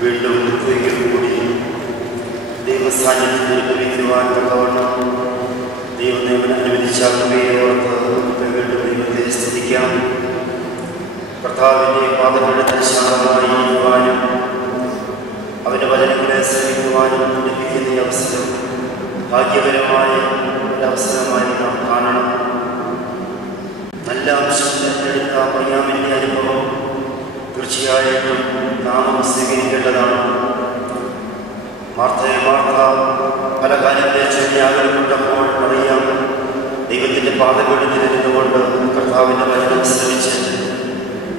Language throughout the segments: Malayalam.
വീണ്ടും ഒരിക്കൽ കൂടി ദൈവസാന്നിധ്യത്തിൽ ലഭിക്കുവാൻ തക്കവണ്ണം ദൈവം അനുവദിച്ചാകുകയെ ഓർത്ത് നമുക്ക് വീണ്ടും ദൈവത്തെ സ്തുതിക്കാം. കർത്താവിൻ്റെ പാദപീഠത്തിൽ ശാന്തമായി ഇരിക്കുവാനും അവൻ്റെ വചനങ്ങളെ ശ്രമിക്കുവാനും ലഭിക്കുന്ന ഈ അവസരം ഭാഗ്യകരമായ ഒരവസരമായി നാം കാണണം. നല്ല അംശം തിരഞ്ഞെടുത്ത മറിയാമിൻ്റെ അനുഭവം തീർച്ചയായിട്ടും നാം സ്വീകരിക്കേണ്ടതാണ്. മാർത്ത പല കാര്യങ്ങളെ ചൊല്ലി ആഗ്രഹപ്പെട്ടപ്പോൾ അറിയാം ദൈവത്തിൻ്റെ പാദപീഠത്തിൽ ഇരുന്നുകൊണ്ട് കർത്താവിൻ്റെ വചനം ശ്രമിച്ച്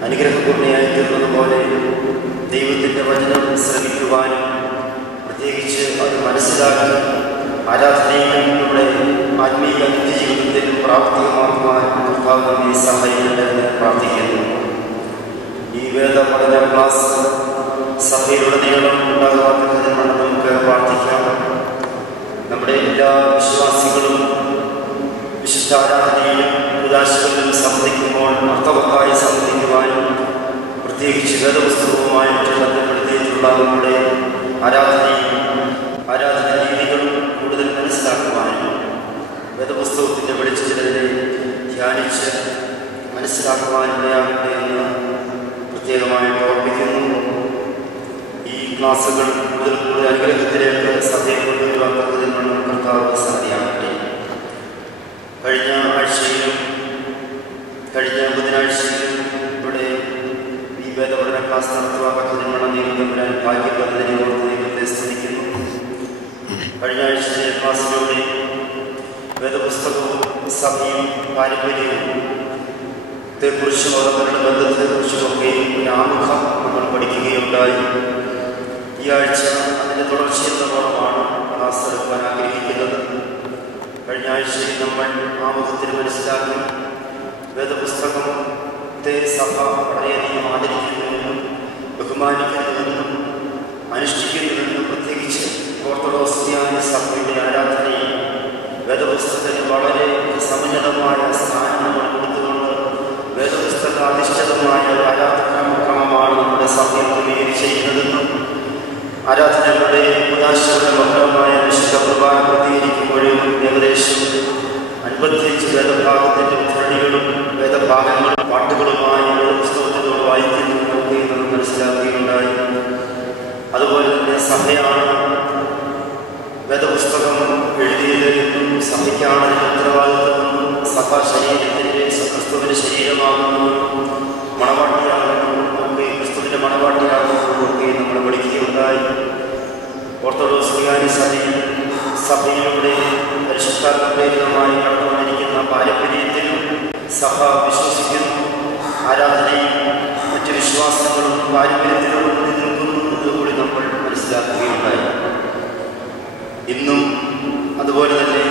അനുഗ്രഹപൂർണ്ണയായി തീർന്നതുപോലെ ദൈവത്തിൻ്റെ വചനം ശ്രമിക്കുവാനും പ്രത്യേകിച്ച് അത് മനസ്സിലാക്കി ആരാധനയുടെ ആത്മീയ നിത്യജീവിതത്തിൽ പ്രാവർത്തികമാക്കുവാൻ കർത്താവ് നമ്മെ സഹായിക്കണമെന്ന് പ്രാർത്ഥിക്കുന്നു. ഈ വേദപഠന ക്ലാസ് സഭയിലുടനീളം ഉണ്ടാകാത്തതിന് നമുക്ക് പ്രാർത്ഥിക്കാം. നമ്മുടെ എല്ലാ വിശ്വാസികളും വിശുദ്ധ ആരാധനയിലും ഉദാശകളിലും സംബന്ധിക്കുമ്പോൾ അർത്ഥവത്തായി സംബന്ധിക്കുവാനും പ്രത്യേകിച്ച് വേദപുസ്തകവുമായിട്ട് ബന്ധപ്പെടുത്തിയിട്ടുള്ള നമ്മുടെ ആരാധന രീതികളും കൂടുതൽ മനസ്സിലാക്കുവാനും വേദപുസ്തകത്തിൻ്റെ വെളിച്ചത്തിനെ ധ്യാനിച്ച് മനസ്സിലാക്കുവാനിടയാകട്ടെ എന്ന് പ്രത്യേകമായിട്ട് ഓർമ്മിക്കുന്നു. ഈ ക്ലാസ്സുകൾ കൂടുതൽ അനുഗ്രഹത്തിലേക്ക് സഭയെ കൊണ്ടുവരുവാൻ തക്കതിനുള്ള കർത്താവ് സാധ്യമാകട്ടെ. കഴിഞ്ഞ ആഴ്ചയിലും കഴിഞ്ഞ ബുധനാഴ്ചയിലും ഇവിടെ ഈ വേദപഠന ക്ലാസ് നടത്തുവാൻ തക്കതിനുള്ള ദൈവം വരാൻ ഭാഗ്യപ്പെടുന്നതിനെ ഓർത്ത് ദൈവത്തെ സ്തുതിക്കുന്നു. കഴിഞ്ഞ ആഴ്ചയിലെ ക്ലാസ്സിലൂടെ വേദപുസ്തകവും സഭയും പാരമ്പര്യവും ത്തെക്കുറിച്ചും അവരുടെ ബന്ധത്തെക്കുറിച്ചുമൊക്കെയും ഒരു ആമുഖം നമ്മൾ പഠിക്കുകയുണ്ടായി. ഈ ആഴ്ച അതിൻ്റെ തുടർച്ചയെന്നോണമാണ് ക്ലാസ് എടുക്കുവാൻ ആഗ്രഹിക്കുന്നത്. കഴിഞ്ഞ ആഴ്ചയിൽ നമ്മൾ ആമുഖത്തിന് മനസ്സിലാക്കി വേദപുസ്തകത്തെ സഭ വളരെയധികം ആദരിക്കുന്നതിനും ബഹുമാനിക്കുന്നതിനും അനുഷ്ഠിക്കുന്നതിനും പ്രത്യേകിച്ച് ഓർത്തഡോക്സ് സഭയുടെ ആരാധനയിൽ വേദപുസ്തകത്തിന് വളരെ സമുന്നതമായ സ്ഥാനം നമ്മൾ കൊടുത്തുകൊണ്ട് വേദപുസ്തക അധിഷ്ഠിതമായ ആരാധനാക്രമമാണ് നമ്മുടെ സഭയിൽ ക്രമീകരിച്ചിരിക്കുന്നതെന്നും ആരാധനകളുടെ ഉദാശയുടെ മഹത്തരമായ വിശുദ്ധ കുർബാന പ്രതികരിക്കുമ്പോഴും ഏകദേശം 55 വേദഭാഗത്തിൻ്റെ ഉദ്ധരണികളും വേദഭാഗങ്ങളും പാട്ടുകളുമായി വേദപുസ്തകത്തിനോട് വായിക്കുന്നതൊക്കെ നമ്മൾ മനസ്സിലാക്കുകയുണ്ടായി. അതുപോലെ തന്നെ സഭയാണ് വേദപുസ്തകം എഴുതിയത് എന്നും സഭയ്ക്കാണ് ഉത്തരവാദിത്വമെന്നും സഭ ശരീരത്തിൻ്റെ ക്രിസ്തുവിൻ്റെ ശരീരമാകുന്നതും മണവാട്ടിയാകുന്നതും ഒക്കെ ക്രിസ്തുവിൻ്റെ മണവാട്ടിയാകുന്നതും ഒക്കെ നമ്മൾ പഠിക്കുകയുണ്ടായി. ഓർത്തഡോക്സ് സഭയിലൂടെ പരിശുദ്ധാത്മപ്രേരിതമായി നടന്നുകൊണ്ടിരിക്കുന്ന പാരമ്പര്യത്തിലും സഭ വിശ്വസിക്കുന്നു. ആരാധനയും മറ്റ് വിശ്വാസങ്ങളും പാരമ്പര്യത്തിലൂടെ നിൽക്കുന്നു എന്നുകൂടി നമ്മൾ മനസ്സിലാക്കുകയുണ്ടായി. ഇന്നും അതുപോലെ തന്നെ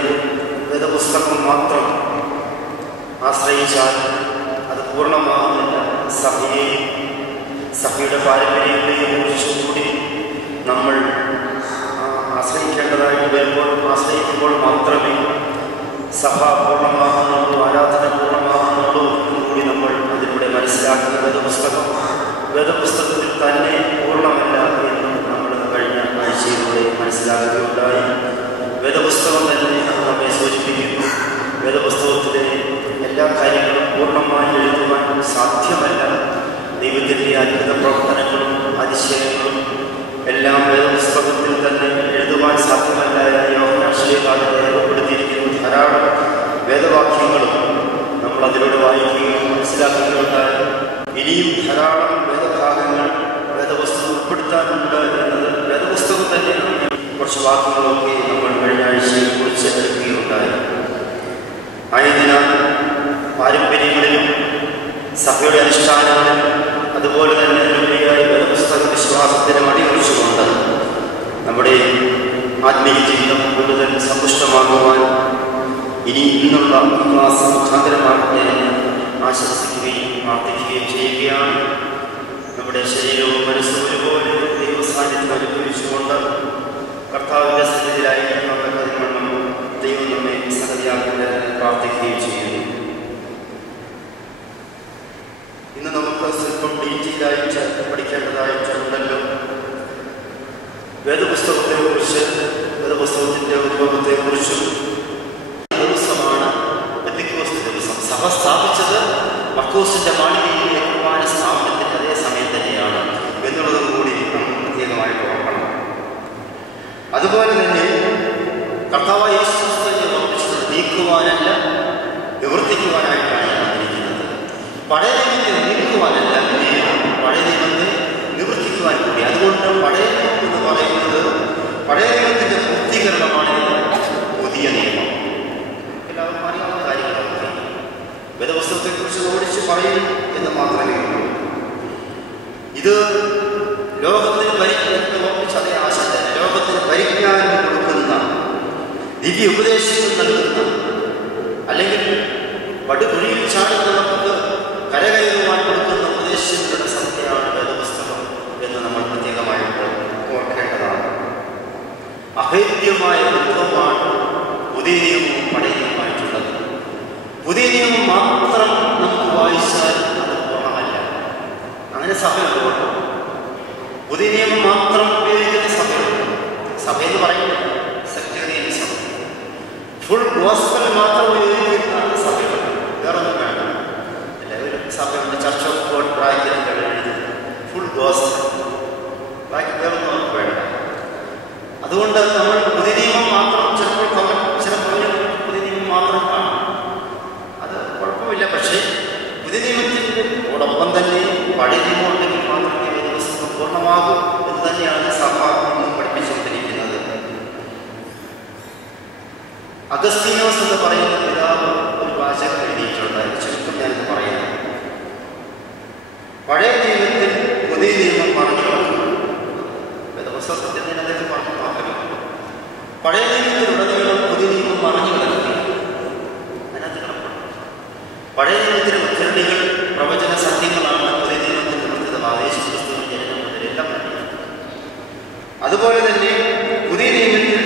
വേദപുസ്തകം മാത്രം ആശ്രയിച്ചാൽ അത് പൂർണ്ണമാകുന്നില്ല. സഭയുടെ പാരമ്പര്യങ്ങളെയും കുറിച്ചുകൂടി നമ്മൾ ആശ്രയിക്കേണ്ടതായിട്ട് ആശ്രയിക്കുമ്പോൾ മാത്രമേ സഭ പൂർണ്ണമാകുന്നുള്ളൂ, ആരാധന പൂർണ്ണമാകുന്നുള്ളൂ എന്നുകൂടി നമ്മൾ അതിലൂടെ മനസ്സിലാക്കുന്ന വേദപുസ്തകത്തിൽ തന്നെ പൂർണ്ണമല്ല എന്ന് നമ്മൾ കഴിഞ്ഞ ആഴ്ചയിലൂടെ മനസ്സിലാക്കുകയുണ്ടായി. വേദപുസ്തകം തന്നെ നമ്മെ സൂചിപ്പിക്കുന്നു. വേദപുസ്തകത്തിലെ എല്ലാ കാര്യങ്ങളും പൂർണ്ണമായി എഴുതുവാൻ സാധ്യമല്ല. ദൈവത്തിൻ്റെ അത്ഭുത പ്രവർത്തനങ്ങളും അതിശയങ്ങളും എല്ലാം വേദപുസ്തകത്തിൽ തന്നെ എഴുതുവാൻ സാധ്യമല്ല എന്ന് യോഹന്നാൻ ശ്ലീഹായെ രേഖപ്പെടുത്തിയിരിക്കുന്നു. ധാരാളം വേദവാക്യങ്ങളും നമ്മൾ അതിലൂടെ വായിക്കുകയും മനസ്സിലാക്കുകയുണ്ടായി. ഇനിയും ധാരാളം വേദഭാഗങ്ങൾ വേദപുസ്തകം ഉൾപ്പെടുത്താനുണ്ട് എന്നത് വേദപുസ്തകം തന്നെ കുറച്ച് വാക്കുകളൊക്കെ നമ്മൾ കഴിഞ്ഞ ആഴ്ചയെ കുറിച്ച് എടുക്കുകയുണ്ടായി. ആയതിനാൽ പാരമ്പര്യങ്ങളിലും സഭയുടെ അനുഷ്ഠാനങ്ങളിലും അതുപോലെ തന്നെ ഉപരിയായി വേദപുസ്തക വിശ്വാസത്തിന് അടിയുറച്ചുകൊണ്ട് നമ്മുടെ ആത്മീയ ജീവിതം കൂടുതൽ സമ്പുഷ്ടമാകുവാൻ ഇന്നുള്ള ക്ലാസ് മുഖാന്തരമാകട്ടെ ആശംസിക്കുകയും പ്രാർത്ഥിക്കുകയും ചെയ്യുകയാണ്. നമ്മുടെ ശരീരവും മനസ്സും ഒരുപോലെ ദൈവസാന്നിധ്യം അനുഭവിച്ചുകൊണ്ട് കർത്താവിൻ്റെ സന്നിധിയിലായിരിക്കണം ദൈവം നമ്മെ സഹതിയാക്കുന്നത് പ്രാർത്ഥിക്കുകയും ചെയ്യുന്നു. ഇന്ന് നമുക്ക് സ്വല്പം ഡീറ്റെയിലായിട്ട് പഠിക്കേണ്ടതായിട്ടുണ്ടല്ലോ. വേദപുസ്തകത്തെക്കുറിച്ച്, വേദപുസ്തകത്തിൻ്റെ ഉദ്ഭവത്തെക്കുറിച്ചും ദിവസമാണ് പെന്തക്കോസ്ത് ദിവസം. സഭ സ്ഥാപിച്ചത് മർക്കോസിൻ്റെ മാളികയിലെ കുർബാന സ്ഥാപനത്തിൻ്റെ അതേ സമയം തന്നെയാണ് എന്നുള്ളതും കൂടി നമ്മൾ പ്രത്യേകമായിട്ട് ഓർക്കണം. അതുപോലെ തന്നെ കർത്താവായ യേശു ക്രിസ്തുവിനെ ഓർമ്മിച്ചത് നീക്കുവാനല്ല നിവർത്തിക്കുവാനായിട്ടാണ് വന്നിരിക്കുന്നത്. പഴയ നിയമത്തെ നീക്കുവാനല്ല, പഴയ നിയമത്തെ നിവർത്തിക്കുവാൻ കൂടി. അതുകൊണ്ട് പഴയ നിയമം എന്ന് പറയുന്നത് പഴയ നിയമത്തിൻ്റെ പൂർത്തീകരണമാണ് പുതിയ നിയമം. എല്ലാവർക്കും അറിയാവുന്ന കാര്യങ്ങളൊക്കെ വേദപുസ്തകത്തെക്കുറിച്ച് ഓടിച്ച് പറയും എന്ന് മാത്രമേ ഉള്ളൂ. ഇത് ലോകത്തിന് ഓർമ്മിച്ച അതേ ആശയം തന്നെ. ലോകത്തിന് പരിജ്ഞാനം കൊടുക്കുന്ന, ദിവ്യ ഉപദേശങ്ങൾ നൽകുന്ന, അല്ലെങ്കിൽ പടുകുഴിയിൽ ചാടുന്നവർക്ക് കരകയറുവാൻ കൊടുക്കുന്ന ഉപദേശങ്ങളുടെ സംഖ്യയാണ് വേദപുസ്തകം എന്ന് നമ്മൾ പ്രത്യേകമായിട്ട് ഓർക്കേണ്ടതാണ്. അഭേദ്യമായ ബന്ധമാണ് പുതിയ നിയമവും പഴയ നിയമമായിട്ടുള്ളത്. പുതിയ നിയമം മാത്രം നമുക്ക് വായിച്ചാൽ അത് പൂർണ്ണമല്ല. അങ്ങനെ സഭയുണ്ട്. പുതിയ നിയമം മാത്രം ഉപയോഗിക്കുന്ന സഭയുണ്ട്. സഭയെന്ന് പറയുന്നത് സെക്ടേറിയനിസം. ഫുൾ ഗോസ്പൽ മാത്രം ഉപയോഗിക്കുന്ന സഭയുണ്ട്. വേറൊന്നും വേണ്ട. എല്ലാവരും സഭയുണ്ട്. ചർച്ച് ഓഫ് ഗോഡ് ബ്രാക്കറ്റിൽ എഴുതുന്നത് ഫുൾ ഗോസ്പൽ. ബാക്കി വേറൊന്നും നമുക്ക് വേണ്ട. അതുകൊണ്ട് നമ്മൾ പുതിയ നിയമം മാത്രം ചിലപ്പോൾ പുതിയ നിയമം മാത്രം കാണും. അത് കുഴപ്പമില്ല. പക്ഷേ പുതിയ നിയമത്തിനോടൊപ്പം തന്നെ പഴയ നിയമം ഉണ്ടെങ്കിൽ മാത്രമേ വേദപുസ്തകം പൂർണ്ണമാകും എന്ന് തന്നെയാണ് സഭ ഇന്നും പഠിപ്പിച്ചുകൊണ്ടിരിക്കുന്നത്. അഗസ്തീനോസ് എന്ന് പറയുന്ന പിതാവ് ഒരു വാചകം എഴുതിയിട്ടുണ്ട്. ചുരുക്കം ഞാനിത് പറയുന്നത്, പഴയ നിയമത്തിൽ പുതിയ നിയമം പറഞ്ഞു കിടക്കുന്നു. വേദപുസ്തകത്തിൽ തന്നെ അദ്ദേഹം പറഞ്ഞു നോക്കണം. പഴയ നിയമത്തിലുടനീളം പുതിയ നിയമം മറഞ്ഞു കിടക്കുക. അതിനകത്ത് കിടക്കണം. പഴയ നിയമത്തിലെ ഉദ്ധരണികൾ പ്രവചന സത്യങ്ങളാണ് പുതിയ നിയമത്തിൽ നിർമ്മിതമായ യേശു ക്രിസ്തുവിന്റെ ജനനം മുതലെല്ലാം. അതുപോലെ തന്നെ പുതിയ നിയമത്തിൽ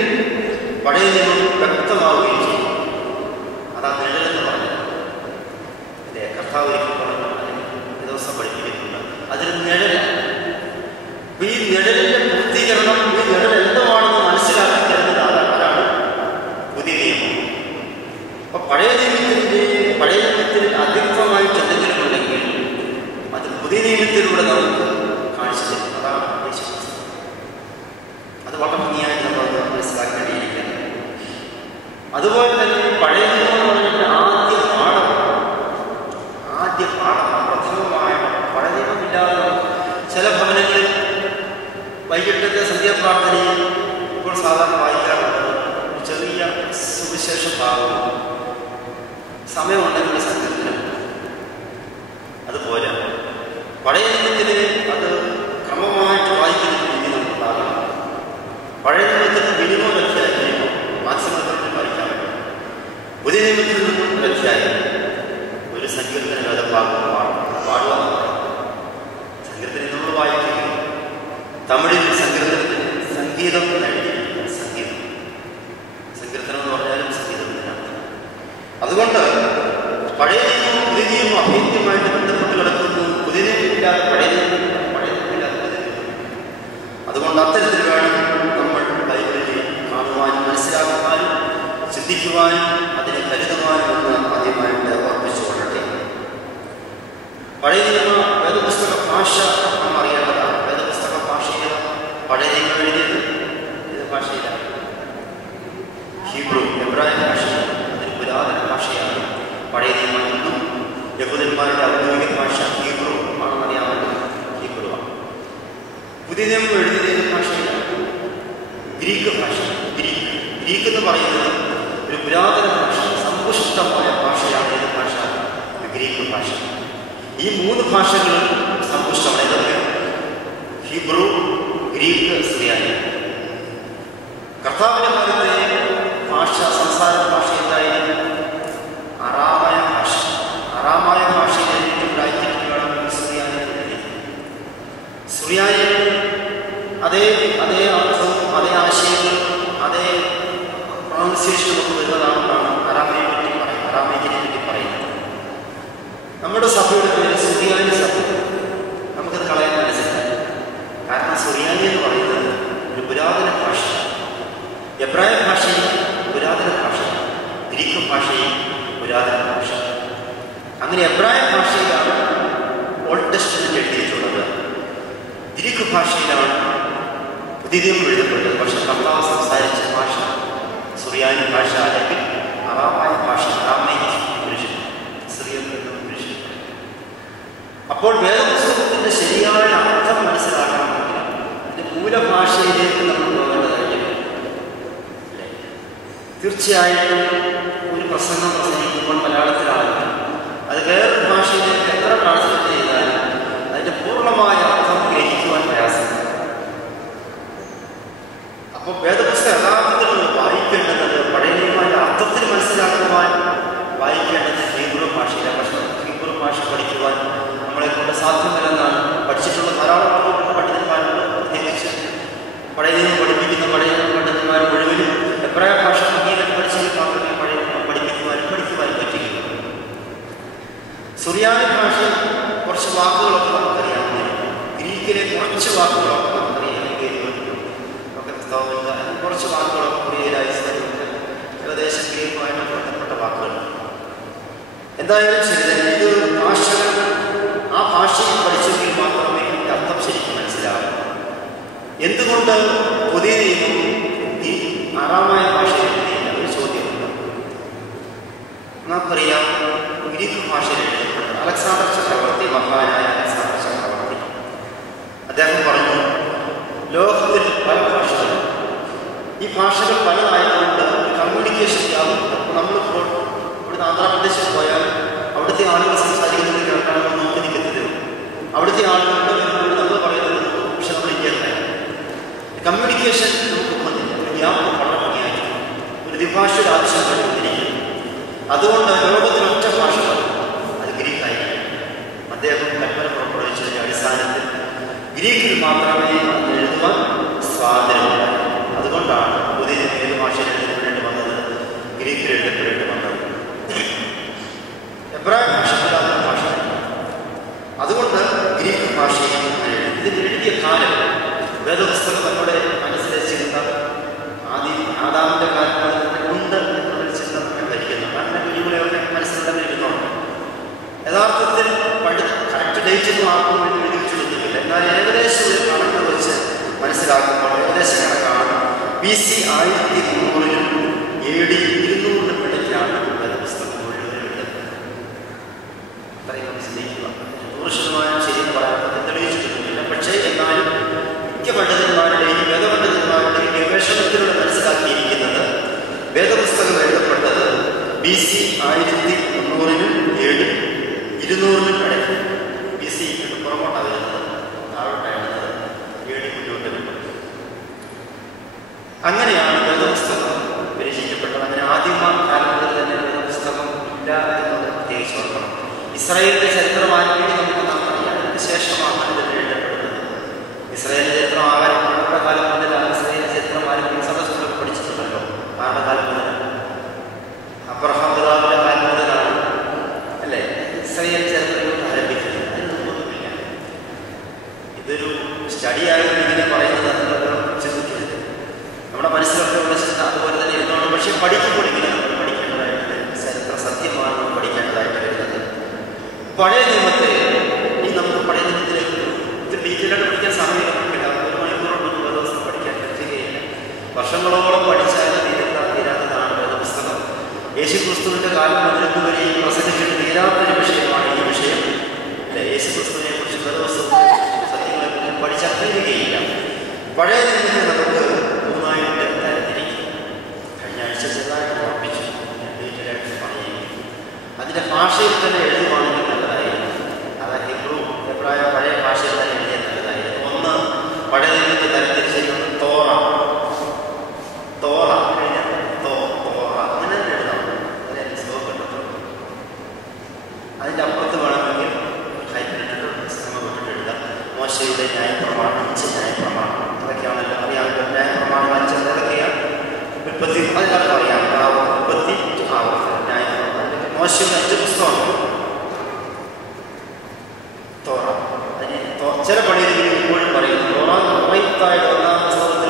പഴയ നിയമം വ്യക്തമാവുകയും ചെയ്യും. അതാ നിഴലെന്ന് പറഞ്ഞത്. അല്ലേ, കർത്താവ് ഒരിക്കൽ പറഞ്ഞു, ദിവസം പഠിപ്പിക്കുന്നുണ്ട്. അതിന് നിഴലാണ്. ഈ നിഴലിന്റെ പൂർത്തീകരണം, ഈ നിഴൽ എന്താണെന്ന് മനസ്സിലാക്കി തരുന്നത് ആരാണ്? പുതിയ നിയമം. അപ്പൊ പഴയ നിയമത്തിൽ അവ്യക്തമായിട്ട് എന്തെങ്കിലും ഉണ്ടെങ്കിൽ അത് പുതിയ നിയമത്തിലൂടെ നമുക്ക് കാണിച്ചു തരും. അതാണ് യേശു ക്രിസ്തു. അത് വളരെ ഭംഗിയായിട്ട് നമ്മൾ മനസ്സിലാക്കേണ്ടിയിരിക്കുന്നത്. അതുപോലെ തന്നെ പഴയ നിയമം എന്ന് പറഞ്ഞിട്ട് ആദ്യ പാഠമാണ്, പ്രഥമമായ പഴയ നിയമമില്ലാതെ ചില ഭവനങ്ങളിൽ വൈകിട്ടത്തെ സന്ധ്യാപ്രാർത്ഥനയിൽ ഇപ്പോൾ സാധാരണ വായിക്കാറുണ്ട് ചെറിയ സുവിശേഷ ഭാഗം. സമയമുണ്ടെങ്കിൽ സങ്കീർത്തനം. അതുപോലെ പഴയ നിയമത്തിൽ അത് ക്രമമായിട്ട് വായിക്കുന്ന രീതി നമുക്കുണ്ടാകണം. പഴയ നിയമത്തിൽ മിനിമം അധ്യായം മാക്സിമം വായിക്കാൻ പറ്റും. പുതിയ നിയമത്തിൽ നിന്നും ഒരു അധ്യായം, ഒരു സങ്കീർത്തന വേദഭാഗം പാടുവാൻ സങ്കീർത്തനം നമ്മൾ വായിക്കുകയും തമിഴിൽ സങ്കീർത്തനത്തിന് സംഗീതം എഴുതിയിരിക്കുന്നു. സങ്കീർത്തനം എന്ന് പറഞ്ഞാലും സംഗീതത്തിനർത്ഥം. അതുകൊണ്ട് പഴയ നിയമവും പുതിയ നിയമവും അഭേദ്യമായിട്ട് ബന്ധപ്പെട്ട് കിടക്കുന്നു. പുതിയ നിയമമില്ലാതെ പഴയ നിയമമില്ല, പഴയ നിയമമില്ലാതെ പുതിയ നിയമം. അതുകൊണ്ട് അത്തരത്തിൽ വേണം നമ്മൾ ബൈബിളിനെ കാണുവാനും മനസ്സിലാക്കുവാനും ചിന്തിക്കുവാനും അതിനെ കരുതുവാനും എന്ന് ആദ്യമായിട്ട് ഓർമ്മിച്ചു കൊള്ളട്ടെ. പഴയ നിയമ വേദപുസ്തക ഭാഷ നാം അറിയേണ്ടതാണ്. വേദപുസ്തക ഭാഷയിൽ പഴയ നിയമം എഴുതിയത് ഏത് ഭാഷയിലാണ്? ഹീബ്രു, എബ്രായ ഭാഷയാണ്. അതൊരു പുരാതന ഭാഷയാണ്. പഴയ നിയമം എന്നും യഹൂദന്മാരുടെ ഔദ്യോഗിക ഭാഷ ഹീബ്രു ആണെന്നറിയാമല്ലോ. ഹീബ്രു ആണ്. പുതിയ നിയമം എഴുതിയത് ഏത് ഭാഷയിലാണ്? ഗ്രീക്ക് ഭാഷ. ഗ്രീക്ക് എന്ന് പറയുന്നത് ഒരു പുരാതന ഭാഷ, സമ്പുഷ്ടമായ ഭാഷയാണ്. ഏത് ഭാഷ? ഗ്രീക്ക് ഭാഷ. ഈ മൂന്ന് ഭാഷകളും സമ്പുഷ്ടമാണ്. ഇതൊക്കെ ഹീബ്രു, ഗ്രീക്ക്, സുറിയാനി. കർത്താവിന്റെ കാലത്തെ ഭാഷ, സംസാര ഭാഷ എന്തായാലും അറാമായ ഭാഷ. അറാമായ ഭാഷയിൽ ഏറ്റവും രാജ്യങ്ങളാണ് സുറിയാനി. സുറിയാനി അതേ അർത്ഥവും അതേ ആശയങ്ങളും അതേ പ്രൊണൗൺസിയേഷൻ ഒക്കെ വരുന്നതാണെന്നാണ് അറാമൈക്കിനെ പറ്റി പറയുന്നത്. നമ്മുടെ സഭയുടെ പേര് സുറിയാനി സഭ. നമുക്കത് കളയാൻ മനസ്സിലായി. കാരണം സുറിയാനി എന്ന് പറയുന്നത് ഒരു പുരാതന അങ്ങനെ എബ്രായ ഭാഷയിലാണ് ഓൾഡ് ടെസ്റ്റ്മെന്റ് എഴുതിയിട്ടുള്ളത്. ഗ്രീക്ക് ഭാഷയിലാണ് പുതിയ നിയമം എഴുതപ്പെട്ടത്. പക്ഷെ കർത്താവ് സംസാരിച്ച ഭാഷ സുറിയാനി ഭാഷ അല്ലെങ്കിൽ അറാമായ ഭാഷ, അറാമൈക് ഇംഗ്ലീഷ്, സിറിയൻ ഇംഗ്ലീഷ്. അപ്പോൾ വേദപുസ്തകത്തിന്റെ ശരിയായ അർത്ഥം മനസ്സിലാക്കണമെങ്കിൽ അതിന്റെ മൂലഭാഷയിലേക്ക് നമ്മൾ പോകേണ്ടതായില്ല. തീർച്ചയായിട്ടും ഒരു പ്രസംഗം പ്രസംഗിക്കുമ്പോൾ മലയാളത്തിലാണെങ്കിൽ അത് വേറൊരു ഭാഷയിലേക്ക് എത്ര ട്രാൻസ്ലേറ്റ് ചെയ്താലും അതിന്റെ പൂർണ്ണമായ അർത്ഥം ഗ്രഹിക്കുവാൻ പ്രയാസമാണ്. അപ്പോൾ വേദപുസ്തകം യഥാർത്ഥത്തിൽ വായിക്കേണ്ടത് പഴയ നിയമത്തിന്റെ അർത്ഥത്തിൽ മനസ്സിലാക്കുവാൻ വായിക്കേണ്ടത് ഹീബ്രു ഭാഷയിലാണ്. പക്ഷേ ഹീബ്രു ഭാഷ പഠിക്കുവാൻ നമ്മളെ കൊണ്ട് സാധ്യമല്ലെന്നാണ് പഠിച്ചിട്ടുള്ള ധാരാളം പണ്ഡിതന്മാരുണ്ട്. പ്രത്യേകിച്ച് പഴയ നിയമം പഠിപ്പിക്കുന്ന പഴയ പണ്ഡിതന്മാർ മുഴുവനും എബ്രായ ഭാഷ അംഗീകരിച്ച് പഠിച്ചെങ്കിൽ മാത്രമേ പഴയ നിയമം പഠിപ്പിക്കുവാനും പറ്റുകയുള്ളൂ. സുറിയാനി ഭാഷയിൽ കുറച്ച് വാക്കുകളൊക്കെ നമുക്കറിയാവുന്നതാണ്. ഗ്രീക്കിലെ കുറച്ച് വാക്കുകളൊക്കെ നമുക്കറിയാം. ഒക്കെ പുസ്തകങ്ങൾ കുറച്ച് വാക്കുകളൊക്കെ കുറിയലായി ഏകദേശം ഗ്രീക്കുമായിട്ട് ബന്ധപ്പെട്ട വാക്കുകൾ. എന്തായാലും ശരി തന്നെ ഇത് ഭാഷകൾ ആ ഭാഷയിൽ പഠിച്ചെങ്കിൽ മാത്രമേ ഇതിൻ്റെ അർത്ഥം ശരിക്കും മനസ്സിലാവൂ. എന്തുകൊണ്ട് പുതിയ നിയമം ഈ അറാമായ ഭാഷയിൽ എഴുതിയില്ല? ഒരു ചോദ്യമുണ്ട്. നമുക്കറിയാം ഗ്രീക്ക് ഭാഷയിൽ എഴുതപ്പെട്ടത് അലക്സാണ്ടർ ചക്രവർത്തി, മഹാനായ അലക്സാണ്ടർ ചക്രവർത്തി അദ്ദേഹം പറഞ്ഞു, ലോകത്തിൽ പല ഭാഷകളുണ്ട്. ഈ ഭാഷകൾ പലതായതുകൊണ്ട് കമ്മ്യൂണിക്കേഷൻ ആവും. നമ്മളിപ്പോൾ ഇവിടുന്ന് ആന്ധ്രാപ്രദേശിൽ പോയാൽ അവിടുത്തെ ആളുകൾ സംസാരിക്കുന്നത് കേൾക്കാൻ നമ്മൾ നോക്കി നിൽക്കുന്നതേ ഉള്ളൂ. അവിടുത്തെ ആളുകളുടെ നമ്മൾ പറയുന്നത്, പക്ഷെ നമ്മൾ ഇന്ത്യയിലായി കമ്മ്യൂണിക്കേഷൻ നമുക്ക് ഒന്നുമില്ല. ഗ്യാപ്പ് വളരെ ഭംഗിയായിരിക്കും. ഒരു ദ്വിഭാഷയുടെ ആവശ്യം പഠിപ്പിച്ചിരിക്കുന്നു. അതുകൊണ്ട് ലോകത്തിൽ ഒറ്റ ഭാഷ അത് ഗ്രീക്കായിരിക്കും. അദ്ദേഹം കൽപ്പന പുറപ്പെടുവിച്ചതിൻ്റെ അടിസ്ഥാനത്തിൽ ഗ്രീക്കിൽ മാത്രമേ അത് എഴുതുവാൻ സ്വാതന്ത്ര്യമുണ്ടായി. അതുകൊണ്ടാണ് പുതിയ ഏത് ഭാഷയിൽ എഴുതപ്പെടേണ്ടി വന്നത്, ഗ്രീക്കിൽ എഴുതപ്പെടേണ്ടി വന്നത്. എബ്രായ ഭാഷയില്ലാത്ത ഭാഷ. അതുകൊണ്ട് ഗ്രീക്ക് ഭാഷയിൽ ഇതിൽ എഴുതിയ കാലം വേദപുസ്തകം നമ്മുടെ മനസ്സിലെച്ചിരുന്ന ആദാമിന്റെ കാലം ഉണ്ട് എന്നുള്ള ചിന്ത നമ്മൾ ഭരിക്കുന്നു. കാരണം കുഞ്ഞുങ്ങളെയൊക്കെ മനസ്സിലുണ്ടെന്നിരുന്നുണ്ട്. യഥാർത്ഥത്തിൽ കറക്റ്റ് ഡേറ്റൊന്നും ആർക്കും വേണ്ടി എഴുതി വെച്ചിരുന്നില്ല. എന്നാൽ ഏകദേശം ഒരു കണക്ക് വെച്ച് മനസ്സിലാക്കുമ്പോൾ ഏകദേശം കണക്കാണ് BC 1300-നും AD 200-നും ഇടയ്ക്കാണ് വേദപുസ്തകം മുഴുവൻ എഴുതുന്നത്. അത്രയും മനസ്സിലാക്കുക. 100% ശരിയെന്ന് പറയാൻ തെളിയിച്ചിട്ടൊന്നുമില്ല. പക്ഷേ എന്നാലും മിക്ക പണ്ഡിതന്മാരുടെയും വേദപണ്ഡിതന്മാരുടെയും ഗവേഷണത്തിലൂടെ മനസ്സിലാക്കിയിരിക്കുന്നത് വേദപുസ്തകം എഴുതപ്പെട്ടത് BC 1300-നും AD 200-നും ഇടയ്ക്ക്. BC പുറകോട്ടാണ് വരുന്നത്, താഴോട്ടാണ് AD 300-നും. അങ്ങനെയാണ് വേദപുസ്തകം പരിചയിക്കപ്പെട്ടത്. അങ്ങനെ ആദ്യമാം കാലം മുതൽ തന്നെ വേദപുസ്തകം ഇല്ല എന്നത് പ്രത്യേകിച്ച് ഓർക്കണം. ഇസ്രായേലിന്റെ ചരിത്രം ആരംഭിച്ച് നമുക്ക് അറിയാം. അതിന് ശേഷമാണ് ഇതിൽ എഴുതപ്പെടുന്നത്. ഇസ്രായേലിന്റെ ചരിത്രം ആരുടെ കാലം മുതലാണ് ഇസ്രായേലിന്റെ ചരിത്രം ആരംഭിക്കും? സദസ്സുകളൊക്കെ പഠിച്ചിട്ടുണ്ടല്ലോ. ആരുടെ കാലം മുതൽ? അബ്രഹാം പിതാവിന്റെ കാലം മുതലാണ് അല്ലേ ഇസ്രായേൽ ചരിത്രം ആരംഭിക്കുന്നത്. അതിന് മുമ്പൊന്നുമില്ല. ഇതൊരു സ്റ്റഡി ആയിട്ട് ഇങ്ങനെ പറയുന്നത് ചിന്തിക്കരുത്. നമ്മുടെ മനസ്സിലൊക്കെ ഉള്ള ചിന്ത അതുപോലെ തന്നെ ഇരുന്നോളൂ. പക്ഷെ പഠിക്കുമ്പോഴെങ്കിലും നമ്മൾ പഠിക്കേണ്ടതായിട്ട് ചരിത്ര സത്യമാണ് നമ്മൾ പഠിക്കേണ്ടതായിട്ട് വരുന്നത്. പഴയ നിയമത്തെ നമുക്ക് പഴയ നിയമത്തിലേക്ക് ഇത് ഡീറ്റെയിലായിട്ട് പഠിക്കാൻ സമയമില്ല. 1 മണിക്കൂറൊന്നും വേദപുസ്തകം പഠിക്കാൻ പറ്റുകയില്ല. വർഷങ്ങളോളം പഠിച്ചാൽ തീരാത്തതാണ് വേദപുസ്തകം. യേശുക്രിസ്തുവിന്റെ കാലം മുതലുവരെ പ്രസംഗിച്ചിട്ട് തീരാത്തൊരു വിഷയമാണ് ഈ വിഷയം അല്ലെ. യേശുക്രിസ്തുവിനെ കുറിച്ച് വേദപുസ്തകത്തെ സത്യങ്ങളെക്കുറിച്ച് പഠിച്ചാൽ തീരുകയില്ല. പഴയ നിയമത്തെ നമുക്ക് 3ആയിട്ട് തരത്തിരിക്കും. കഴിഞ്ഞ ആഴ്ച ചെറുതായിട്ട് ഉറപ്പിച്ചു, ഡീറ്റെയിലായിട്ട് പറയുകയും അതിൻ്റെ ഭാഷയിൽ തന്നെ എഴുതുവാണെങ്കിൽ നല്ലതായിരുന്നു. അതായത് ഹീബ്രു എബ്രായ പഴയ ഭാഷയിൽ തന്നെ എഴുതിയാൽ നല്ലതായിരുന്നു. ഒന്ന്, പഴയ നിയമത്തെ തരത്തിരിച്ചിരിക്കുന്നത് തോറ അങ്ങനെ എഴുതാം. അതിനെ സുഖപ്പെട്ടു. അതിൻ്റെ അപ്പുറത്ത് വേണമെങ്കിൽ ഹൈബ്രിഡ് പുസ്തകം വിട്ടിട്ട് എഴുതാം. മോശയുടെ ന്യായപ്രമാണം, ന്യായപ്രമാണം അതൊക്കെയാണല്ലോ അറിയാമല്ലോ. ന്യായപ്രമാണം 5 ഏതൊക്കെയാണ്? ഉൽപ്പത്തി അതിനൊക്കെ അറിയാം. ഉൽപ്പത്തി ന്യായപ്രമാണം. മോശയുടെ 5 പുസ്തകമാണ് തോറ. അതിന് ചില പണിയിൽ ഇപ്പോഴും പറയുന്നു തോറ ഒന്നാം പുസ്തകത്തിൽ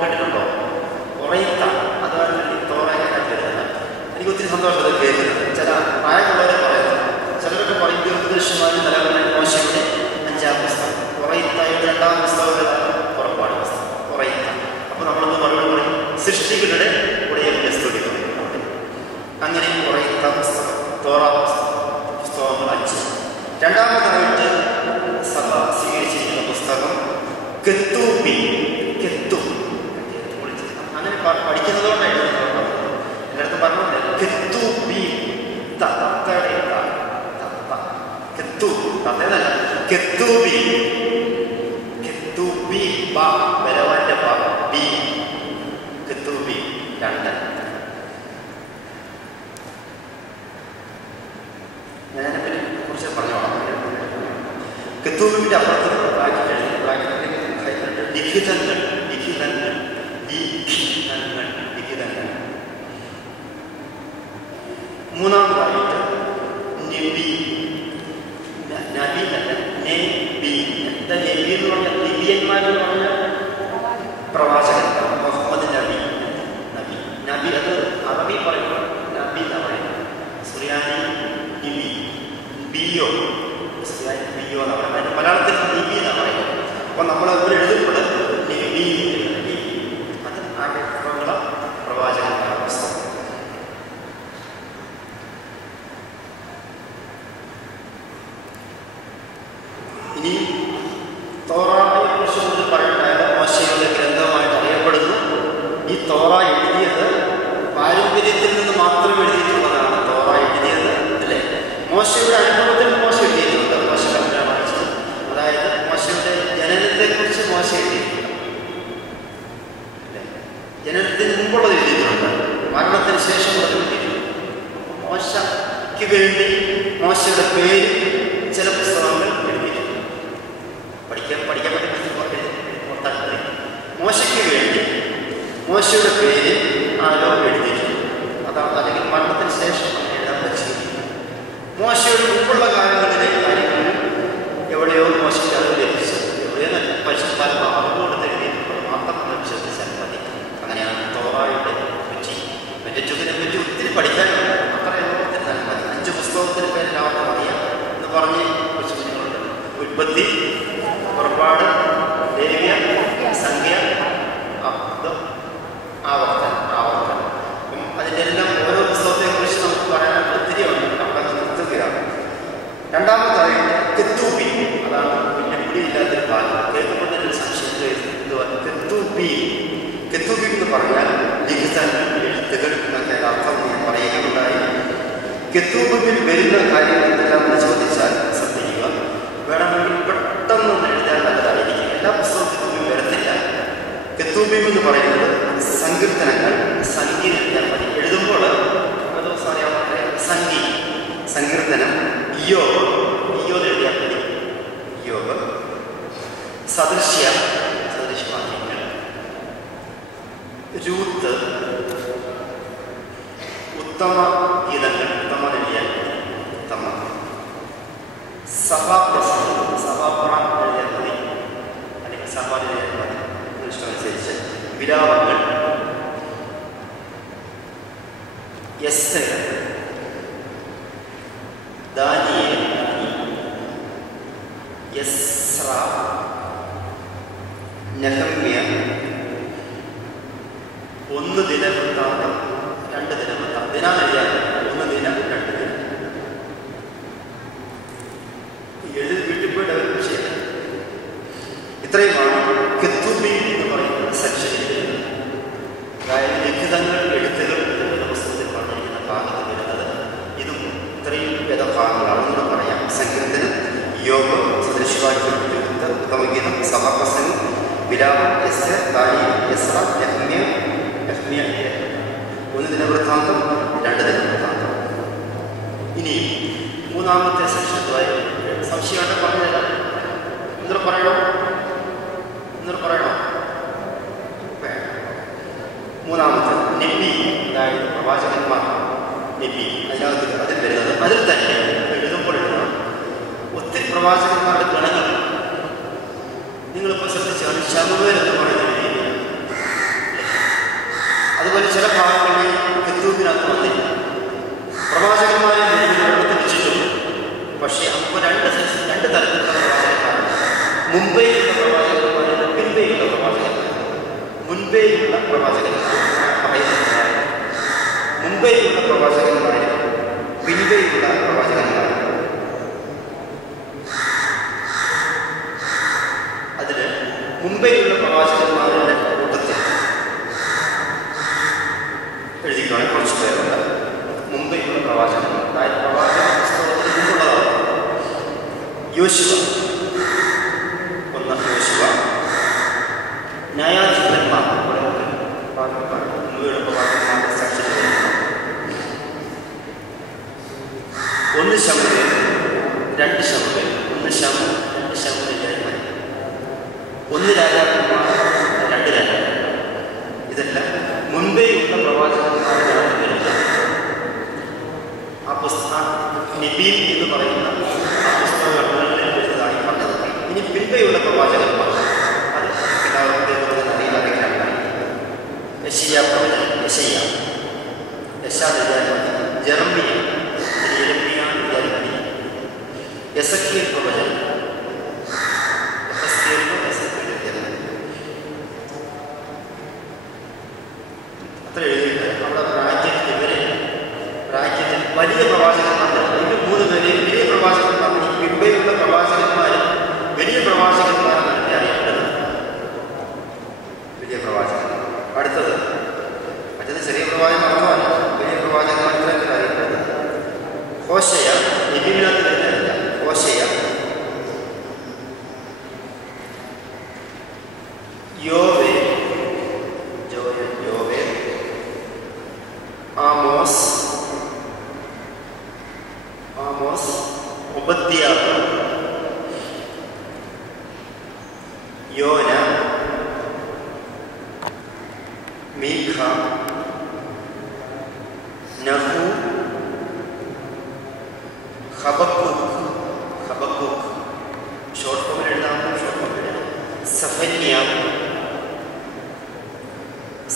കേട്ടിട്ടുണ്ടോ? കൊറൈത്ത, അതാണ് തോറ. എനിക്ക് ഒത്തിരി സന്തോഷം അത് കേൾക്കുന്നത്. ചില കെത്തൂബി ബലവാന്റെ ബി കെത്തൂബി 2. ഞാനതിനെ കുറിച്ച് പറഞ്ഞോളാം. കെത്തൂബിന്റെ അപ്പുറത്ത് ലിഖിതങ്ങൾ. മൂന്നാമതായിട്ട് നബിയന്മാരെന്ന് പറഞ്ഞാൽ പ്രവാചകൻ. മുഹമ്മദ് നബി. അത് അറബി പറയുമ്പോൾ നബി എന്ന് പറയുന്നത്. സുറിയാനി ബിയോ എന്ന് പറയുന്നത്. മലയാളത്തിൽ നബി എന്ന് പറയുന്നത്. അപ്പോൾ നമ്മൾ ഒരു എഴുതുമ്പോൾ നബി അത് ആകെയുള്ള പ്രവാചകന്മാരുടെ പുസ്തകം. ഇനി തോറായെ കുറിച്ച് കൂടുതൽ പറയുന്നത് മോശയുടെ ഗ്രന്ഥമായിട്ട് അറിയപ്പെടുന്നു. ഈ തോറ എഴുതിയത് പാരമ്പര്യത്തിൽ നിന്ന് മാത്രം എഴുതിയിട്ടുള്ളതാണ്. തോറ എഴുതിയത് അല്ലേ മോശയുടെ അനുഭവത്തിൽ മോശ എഴുതിയിട്ടുണ്ട്. മോശ കൽപ്പന വായിച്ചത്, അതായത് മോശയുടെ ജനനത്തെക്കുറിച്ച് മോശ എഴുതിയിട്ടുണ്ട്. ജനനത്തിന് മുമ്പുള്ളത് എഴുതിയിട്ടുണ്ട്, മരണത്തിന് ശേഷമുള്ളത് എഴുതിയിട്ടുണ്ട്. മോശയ്ക്ക് വേണ്ടി മോശയുടെ പേര് ചില പുസ്തകങ്ങൾ എഴുതിയിട്ടുണ്ട്. പഠിക്കാൻ പറ്റുന്ന മോശയ്ക്ക് വേണ്ടി മോശയുടെ പേര് ആരോ എഴുതിയിട്ടുണ്ട്. അതാണ്, അല്ലെങ്കിൽ മരണത്തിന് ശേഷം എഴുതാൻ പറ്റില്ല. മോശയുടെ മുമ്പുള്ള കാലങ്ങളിലെ കാര്യങ്ങളിൽ എവിടെയോ മോശയ്ക്ക് അത് ലഭിച്ചത്, എവിടെയോ പരിശുദ്ധാത്മ അറിവുകൊണ്ട് എഴുതിയിട്ടുള്ളത് മാത്രം വിശ്വസിച്ചാൽ മതി. അങ്ങനെയാണ് തോറായുടെ പറ്റി. പെറ്റച്ചൂക്കിനെ പറ്റി ഒത്തിരി പഠിക്കാനുണ്ട്. അത്രയും ഒത്തിരി നല്ല മതി. 5 പുസ്തകത്തിന് പേര് എല്ലാവർക്കും അറിയാം എന്ന് പറഞ്ഞ് കുറച്ച് കുഞ്ഞുങ്ങളുണ്ട്. ഉൽപ്പത്തി, പുറപ്പാട്, ലേവ്യ, സംഖ്യ, ആവർത്തനം. അപ്പം അതിൻ്റെ എല്ലാം ഓരോ പുസ്തകത്തെക്കുറിച്ച് നമുക്ക് പറയാൻ ഒത്തിരി ഉണ്ട്. അവിടെ നിർത്തുകയാണ്. രണ്ടാമതായിട്ട് കെത്തൂബി. അതാണ് പിന്നെ പിടിയില്ലാത്തൊരു ഭാഗം. കേൾക്കുമ്പോഴൊരു സംശയം. കെത്തൂബി എന്ന് പറഞ്ഞാൽ ലിഖിതങ്ങൾ, എഴുത്തുകൾ എന്നൊക്കെ അർത്ഥം ഞാൻ പറയുകയുണ്ടായി. കെത്തൂബിൽ വരുന്ന കാര്യങ്ങൾ എന്തെല്ലാമെന്ന് ചോദിച്ചാൽ ശ്രദ്ധിക്കുക. വേണമെങ്കിൽ പെട്ടെന്നൊന്ന് എഴുതാൻ നല്ലതായിരിക്കും. എല്ലാ പുസ്തകത്തിലും വരത്തില്ല. കെത്തൂബീം എന്ന് പറയുന്നത് സങ്കീർത്തനങ്ങൾ. സംഗീതം എഴുതുമ്പോൾ ഓരോ ദിവസം അറിയാവുന്ന സങ്കീർത്തനം, ഇയ്യോബ് എഴുതിയാൽ മതി. ഇയ്യോബ്, സദൃശ്യവാക്യങ്ങൾ, രൂത്ത്, ഉത്തമ ഗീതങ്ങൾ, ഉത്തമ എഴുതിയാൽ ഉത്തമ, സഭാപ്രസംഗം, സഭാപ്രാൻ എഴുതിയാൽ മതി, അല്ലെങ്കിൽ സഭ എഴുതിയാൽ മതി ഇഷ്ടമനുസരിച്ച്, വിലാപങ്ങൾ, എസ്തർ, ദാനിയേൽ, എസ്ര, നെഹമ്യ, 1 ദിനവൃത്താന്തം, 2 ദിനവൃത്താന്തം. ദിനാമെഴുതിയാൽ 1 ദിനം 2 ദിനം. എഴുതി വീട്ടിൽപ്പോയിട്ട് അവർ വിഷയം. ഇത്രയുമാണ് കെത്തൂബീം എന്ന് പറയുന്ന സെക്ഷനിൽ വരുന്നത്. അതായത് ലിഖിതങ്ങൾ, എഴുത്തുകൾ എന്ന പുസ്തകത്തിൽ പറഞ്ഞിരിക്കുന്ന ഭാഗത്ത് വരുന്നത്. ഇതും ഇത്രയും വേദഭാഗങ്ങളാണെന്ന് പറയാം. സങ്കീർത്തനം, യോബ്, സദൃശ്യവാക്യം, രൂത്ത്, ഉത്തമഗീതം, സഭാപ്രസംഗം, വിലാപം, എസ്തർ, ദാനിയേൽ, എസ്ര, നെഹമ്യ, 1 ദിനവൃത്താന്തം, 2 ദിനവൃത്താന്തം. ഇനി മൂന്നാമത്തെ സെക്ഷൻ സംശയമായിട്ട് പറഞ്ഞത് എന്നിട്ട് പറയണോ? മൂന്നാമത്തെ നബി, അതായത് പ്രവാചകന്മാർ. നബി അതിൽ വരുന്നത്. അതിൽ തന്നെ എഴുതുമ്പോൾ എഴുതണം. ഒത്തിരി പ്രവാചകന്മാരുടെ ഗണങ്ങൾ നിങ്ങളിപ്പോൾ ശ്രദ്ധിച്ചാൽ ശമുവേൽ എന്ന് പറയുന്ന രീതിയിൽ. അതുപോലെ ചില ഭാഗങ്ങളിൽ കെത്തൂബിനകത്ത് വന്നില്ല. പ്രവാചകന്മാരെ മുഴുവൻ വെച്ചിട്ടുണ്ട്. പക്ഷേ അപ്പോൾ 2 തരത്തിലുള്ള പ്രവാചകന്മാരുണ്ട്. മുംബൈയിലുള്ള പ്രവാചകന്മാരുണ്ട്, പിൻപേയുള്ള പ്രവാചകന്മാരുണ്ട്. മുൻപേയുള്ള പ്രവാചകന്മാർ പറയുന്നത് മുംബൈയിലുള്ള പ്രവാചകന്മാരെ, പിൻപേയുള്ള പ്രവാചകന്മാർ. അതിൽ മുംബൈയിലുള്ള പ്രവാചകന്മാരുടെ കൂട്ടത്തിൽ എഴുതിക്കുകയാണെങ്കിൽ കുറച്ച് പേരുണ്ട്. മുംബൈയിലുള്ള പ്രവാചകന്മാർ, അതായത് പ്രവാചക പുസ്തകത്തിന് മുമ്പുള്ളതാണ്. യോശുവ, ഒന്ന് യോശുവ, ന്യായാധിപന്മാർ, ഒന്ന് ശമൂവേൽ, രണ്ട് ശമൂവേൽ, ഒന്ന് ശമു, രണ്ട് ശമൂവേൽ, ഒന്ന് രാജാക്കന്മാർ, രണ്ട് രാജാക്കന്മാർ. ഇതെല്ലാം മുൻപേയുള്ള പ്രവാചകന്മാരുടെ ആ പുസ്തകം നിബീം എന്ന് പറയുന്ന ആ പുസ്തകങ്ങളിൽ എഴുതായി പറഞ്ഞത്. ഇനി പിൻപെയുള്ള പ്രവാചകന്മാർ അത് എല്ലാവർക്കും അറിയാതെയാണ്. യെശയ്യാ പ്രവചനം, യെശയ്യാ വിദ്യാർത്ഥി, ജെറമ്യ വിദ്യാർത്ഥി, എസെക്കിയേൽ പ്രവചനം, അത്ര എഴുതിയിട്ട് നമ്മുടെ രാജ്യത്തിൽ വലിയ പ്രവാചകന്മാരുണ്ട്. ഇതിൽ 3 പേര് വലിയ പ്രവാചകന്മാർ. ഈ പിൻപെയുള്ള പ്രവാചകന്മാരും വലിയ പ്രവാചകന്മാരെന്നൊക്കെ അറിയപ്പെടുന്നത്. വലിയ പ്രവാചകന്മാർ. അടുത്തത് ചെറിയ പ്രവാചകന്മാരല്ല, വലിയ പ്രവാചകന്മാരൊക്കെ അറിയപ്പെടുന്നത്. ഹോശയ, നിബിമിനത്തിലല്ല, ഹോശയ, യോവേൽ, ആമോസ്, ഒബദ്യാവ്, യോന, മീഖ, നഹൂ, ഹബക്കൂക്ക്, ഷോർട്ട് ഫോമിൽ എഴുതാം,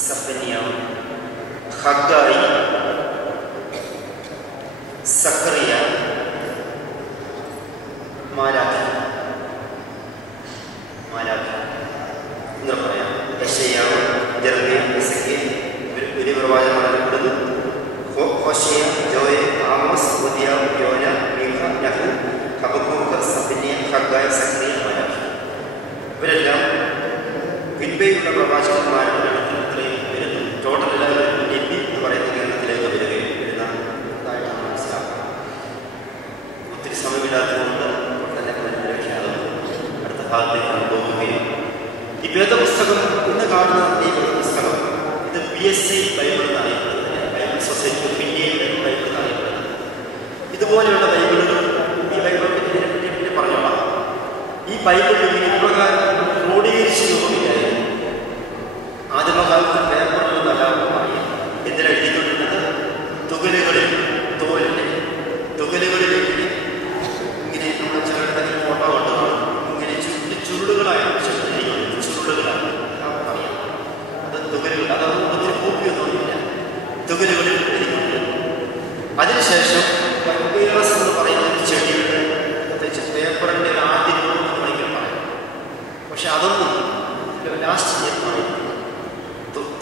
സഫന്യാവ്, ഹഗ്ഗായി, സഖറിയ, മാലാഖി എന്ന് പറയാം. യെശയ്യാവ്, ജെറമ്യ, എസെക്കിയേൽ വലിയ പ്രവാചകന്മാരപ്പെടുന്നു. ഹോശയ, ജോയൽ, ആമോസ്, ഒബദ്യാവ്, യോന, മീഖ, നഹൂ, ഹബക്കൂക്ക്, സഫന്യ, ഹഗ്ഗായി, സഖറിയ, മാലാഖി. ഇവരെല്ലാം പിൻപെയുള്ള പ്രവാചകന്മാരുടെ ഇത്രയും വരുന്നു. ടോട്ടൽ എല്ലാവരും നബി എന്ന് പറയുന്ന ഗ്രന്ഥത്തിലേക്ക് വരികയും എഴുതാനായിട്ടാണ് മനസ്സിലാക്കുക. ഒത്തിരി സമയമില്ലാത്തതുകൊണ്ട് തന്നെ മനസ്സിലാക്കിയാകും അടുത്ത ഭാഗത്തേക്ക് പോകുകയും ഈ വേദപുസ്തകം ഇന്ന് കാണുന്ന ഈ വേദപുസ്തകം ഇത് PSI ബൈബിൾ എന്നറിയപ്പെടുന്നത്, ബൈബിൾ സൊസൈറ്റി ഓഫ് ഇന്ത്യയുടെ ബൈബിൾ എന്നറിയപ്പെടുന്നത്. ഇതുപോലെയുള്ള ബൈബിളുകൾ ഈ ബൈബിളിനെ പറ്റി പറഞ്ഞോളാം. ഈ ബൈബിളിൽ ഇപ്രകാരം ക്രോഡീകരിച്ച രൂപമില്ലായിരുന്നു. ആദിമകാലത്ത് പേപ്പറിലൊന്നും എല്ലാവർക്കും അറിയാം. എന്തിനെഴുതിക്കൊണ്ടിരുന്നത് തുകലുകളിൽ, തുകലുകളിലേക്ക് ഇങ്ങനെ നമ്മുടെ ചിലരുടെ ഫോട്ടോ കൊണ്ടുപോകും. ഇങ്ങനെ ചുരുളുകളായാണ് ചുരുളുകളാണ് എല്ലാവർക്കും അറിയാം. അത് തുകലുകൾ, അതൊന്നും ഒത്തിരി കോപ്പിയൊന്നുമില്ല. തുകലുകളിൽ എഴുതിക്കൊണ്ടിരുന്നു. അതിനുശേഷം പൈപ്പേറസ് എന്ന് പറയുന്ന ഒരു ചെടിയുടെ പ്രത്യേകിച്ച് പേപ്പറിൻ്റെ ആദ്യ രൂപം എന്ന് വേണമെങ്കിൽ പറയാം. പക്ഷെ അതൊന്നും ലാസ്റ്റ് ചെയ്യുന്നതാണ്.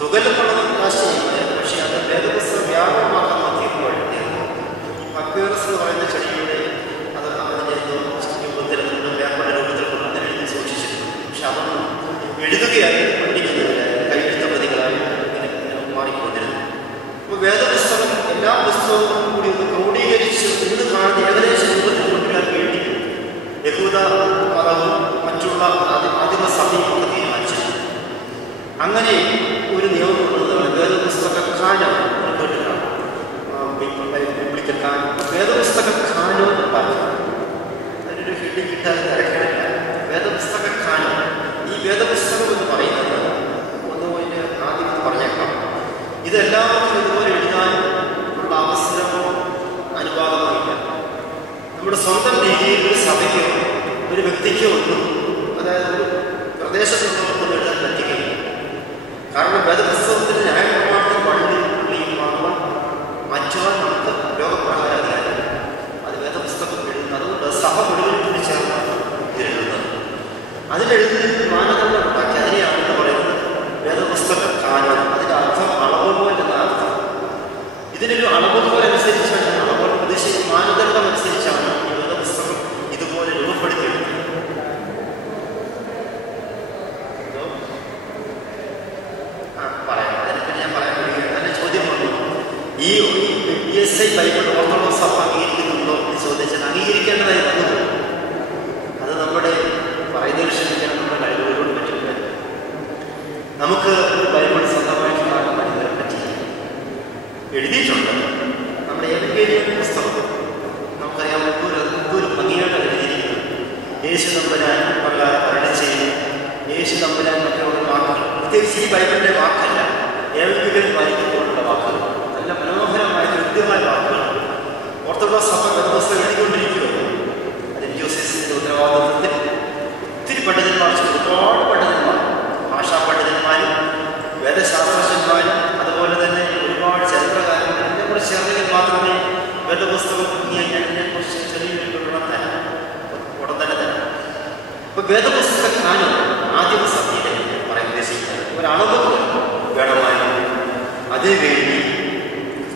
തുകലെന്നുള്ളത് ലാസ്റ്റ് ചെയ്യുന്നത്. പക്ഷേ അത് വേദപുസ്തകം വ്യാപകമാക്കാൻ നോക്കിയപ്പോൾ ഈ പൈപ്പേറസ് എന്ന് പറയുന്ന ചെടിയുടെ അത് അതിൻ്റെ രൂപത്തിൽ പേപ്പറിൻ്റെ രൂപത്തിൽ കൊണ്ട് എഴുതി സൂക്ഷിച്ചിരുന്നു. പക്ഷെ അതൊന്നും എഴുതുകയായി പഠിക്കുന്നില്ല, കൈയെഴുത്ത പ്രതികളായി മാറിക്കൊണ്ടിരുന്നു. അപ്പോൾ വേദപുസ്തകം എല്ലാ പുസ്തകവും കൂടി ഒന്ന് ക്രോഡീകരിച്ച് ഇന്ന് കാണുന്ന ഏകദേശ രൂപത്തിൽ കൊണ്ടുവരാൻ വേണ്ടി യഹൂദ മതവും മറ്റുള്ള ആദിമസഭയും ഒക്കെ തീരുമാനിച്ചു. അങ്ങനെ ഒരു നിയമം കൊണ്ടുവന്നതാണ് വേദപുസ്തക കാനോ. ബിബ്ലിക്കൽ കാനോ, വേദപുസ്തക കാനോ എന്ന് പറഞ്ഞു. അതിനൊരു ഹെഡിങ് കിട്ടാൻ തിരക്കില്ല. വേദപുസ്തക കാനോ. ഈ വേദപുസ്തകം എന്ന് പറയുന്നത് ഒന്ന് പോയിട്ട് ആദ്യം പറഞ്ഞേക്കാം, ഇതെല്ലാവർക്കും ഇതുപോലെ എഴുതാനും ഉള്ള അവസരമോ അനുവാദമോ ഇല്ല. നമ്മുടെ സ്വന്തം രീതിയിൽ ഒരു സഭയ്ക്കോ ഒരു വ്യക്തിക്കോ ഒന്നും, അതായത് ഒരു പ്രദേശത്തുള്ളവർക്കൊന്നും എഴുതാൻ പറ്റുകയില്ല. കാരണം വേദപുസ്തകത്തിന് ന്യായപ്രമാണത്തിൽ പള്ളിയും വാങ്ങുവാൻ മാറ്റുവാൻ നമുക്ക് ലോകപ്രകാരം അത് വേദപുസ്തകം എഴുതുന്നത്. അതുകൊണ്ട് സഭ മുഴുവൻ കൂടി ചേർന്നാണ് ഇതിലെഴുതുന്നത്. അതിലെഴുതുന്നതിന് മാനദണ്ഡം ഉണ്ടാക്കി അതിനെയാണ് എന്ന് പറയുന്നത് വേദപുസ്തക കാനോൻ. അതിൻ്റെ അർത്ഥം അളവുകോൽ എന്ന അർത്ഥം. ഇതിനൊരു അളവുകോൽ അനുസരിച്ചാണ്, അളവുകോൽ ഉദ്ദേശിച്ച മാനദണ്ഡം അനുസരിച്ചാണ് ഈ വേദപുസ്തകം ഇതുപോലെ രൂപപ്പെടുത്തിയെടുക്കുന്നത്. ഈ PSI ബൈബിൾ ഓർത്തഡോക്സ് സഭ അംഗീകരിക്കുന്നുണ്ടോ എന്ന് ചോദിച്ചാൽ അംഗീകരിക്കേണ്ടതായി വന്നു. യേശു തമ്പുരാൻ പ്രകാരം അരുളി ചെയ്യും. യേശു തമ്പുരാൻ മറ്റുള്ള വാക്കുകൾ, പ്രത്യേകിച്ച് ഈ ബൈബിളിൻ്റെ വാക്കല്ല, ഏവങ്കിലും വായിക്കുമ്പോഴുള്ള വാക്കുകൾ, നല്ല മനോഹരമായ കൃത്യമായ വാക്കുകൾ. ഓർത്തഡോക്സ് സഭ വേദപുസ്തകം എഴുതിക്കൊണ്ടിരിക്കുകയാണ്. അതിൻ്റെ ഉത്തരവാദിത്വത്തിൽ ഒത്തിരി പണ്ഡിതന്മാർ, ഒരുപാട് പണ്ഡിതന്മാർ, ഭാഷാ പണ്ഡിതന്മാരും വേദശാസ്ത്രജ്ഞന്മാരും അതുപോലെ തന്നെ ഒരുപാട് ചരിത്രകാരന്മാരും എന്നെ കൂടെ ചേർന്നെങ്കിൽ മാത്രമേ വേദപുസ്തകം അതിനെക്കുറിച്ച് ചെറിയൊരു വിവരണം തരാം, ഉടൻ തന്നെ തരാം. ഇപ്പോൾ വേദപുസ്തക കാനം ആദ്യമ സഭയിലെ പറയാൻ ഉദ്ദേശിക്കുന്നത് ഒരളവ് വേണമായിരുന്നു. അതിനുവേണ്ടി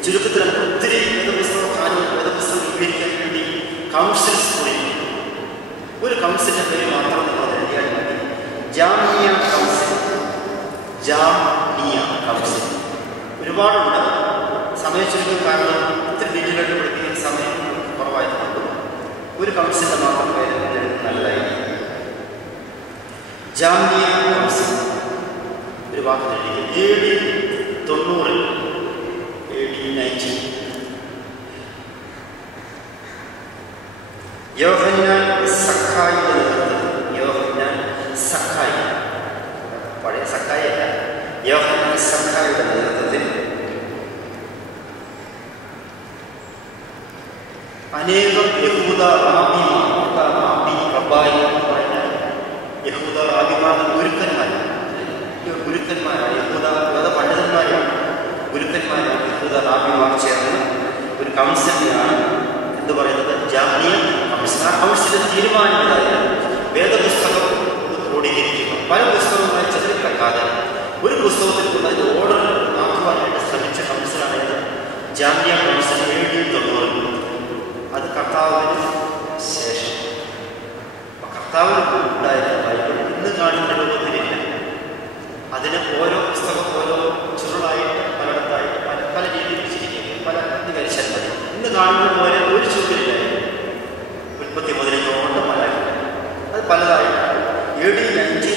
ചുരുക്കത്തിൽ ഒത്തിരി വേദപുസ്തക കാനം വേദപുസ്തകം വിവരിക്കാൻ വേണ്ടി കൗൺസിൽസ് കൂടിയിട്ടുണ്ട്. ഒരു കൗൺസിലിൻ്റെ പേര് മാത്രം നിങ്ങൾ എഴുതിയാൽ മതി, ജാമിയ കൗൺസിൽ. ജാമിയ കൗൺസിൽ ഒരുപാടുണ്ട്. സമയ ചുരുക്കം കാരണം ഒത്തിരി ഡീറ്റെയിലായിട്ട് പഠിപ്പിക്കാൻ സമയം കുറവായതുകൊണ്ട് ഒരു കൗൺസിലിൻ്റെ മാത്രം പേര് നല്ലതായിരിക്കും. ജാമിയ കൗൺസിൽ ഒരു വാക്കിലെഴുതി AD 90 AD 90 യോഹന്നാൻ സഖായിയുടെ നേതൃത്വത്തിൽ, യോഹന്നാൻ സഖായി, പഴയ സഖായല്ല, യോഹന്നാൻ സഖായിയുടെ നേതൃത്വത്തിൽ അനേകം യഹൂദ റാബിമാർ, യഹൂദ റാബിമാർ ഗുരുക്കന്മാരാണ്, യഹൂദ വേദ പണ്ഡിതന്മാരാണ്, ഗുരുക്കന്മാരാണ് യഹൂദ റാബിമാർ ചേർന്ന് ഒരു കൗൺസിലാണ് എന്ന് പറയുന്നത് ജാമിയ കൗൺസിൽ. ആ കൗൺസിലിൽ തീരുമാനമുണ്ടായാൽ വേദപുസ്തകം ക്രോഡീകരിക്കുക. പല പുസ്തകങ്ങളെ ചെറുക്കിടക്കാതെ ഒരു പുസ്തകത്തിൽ കൊണ്ട് അതിൻ്റെ ഓർഡർ ആക്കുവാനായിട്ട് ശ്രമിച്ച കൗൺസിലാണ് ജാമിയ കൗൺസിൽ AD 90. അത് കർത്താവിന് ശേഷം കർത്താവിന് ഉണ്ടായിരുന്ന ബൈബിൾ ഇന്ന് കാണുന്ന രൂപത്തിലില്ല. അതിന് ഓരോ പുസ്തകം ഓരോ ചുരുളായിട്ട് പലയിടത്തായിട്ട് പല രീതിയിൽ വെച്ചിരിക്കുകയും പല അധികരിച്ചാൽ മതി. ഇന്ന് കാണുന്ന പോലെ ഒരു ചുരുളില്ലായിരുന്നു. ഉൽപ്പത്തി മുതലേക്കോട്ട് പല അത് പലതായിട്ടാണ്. AD 90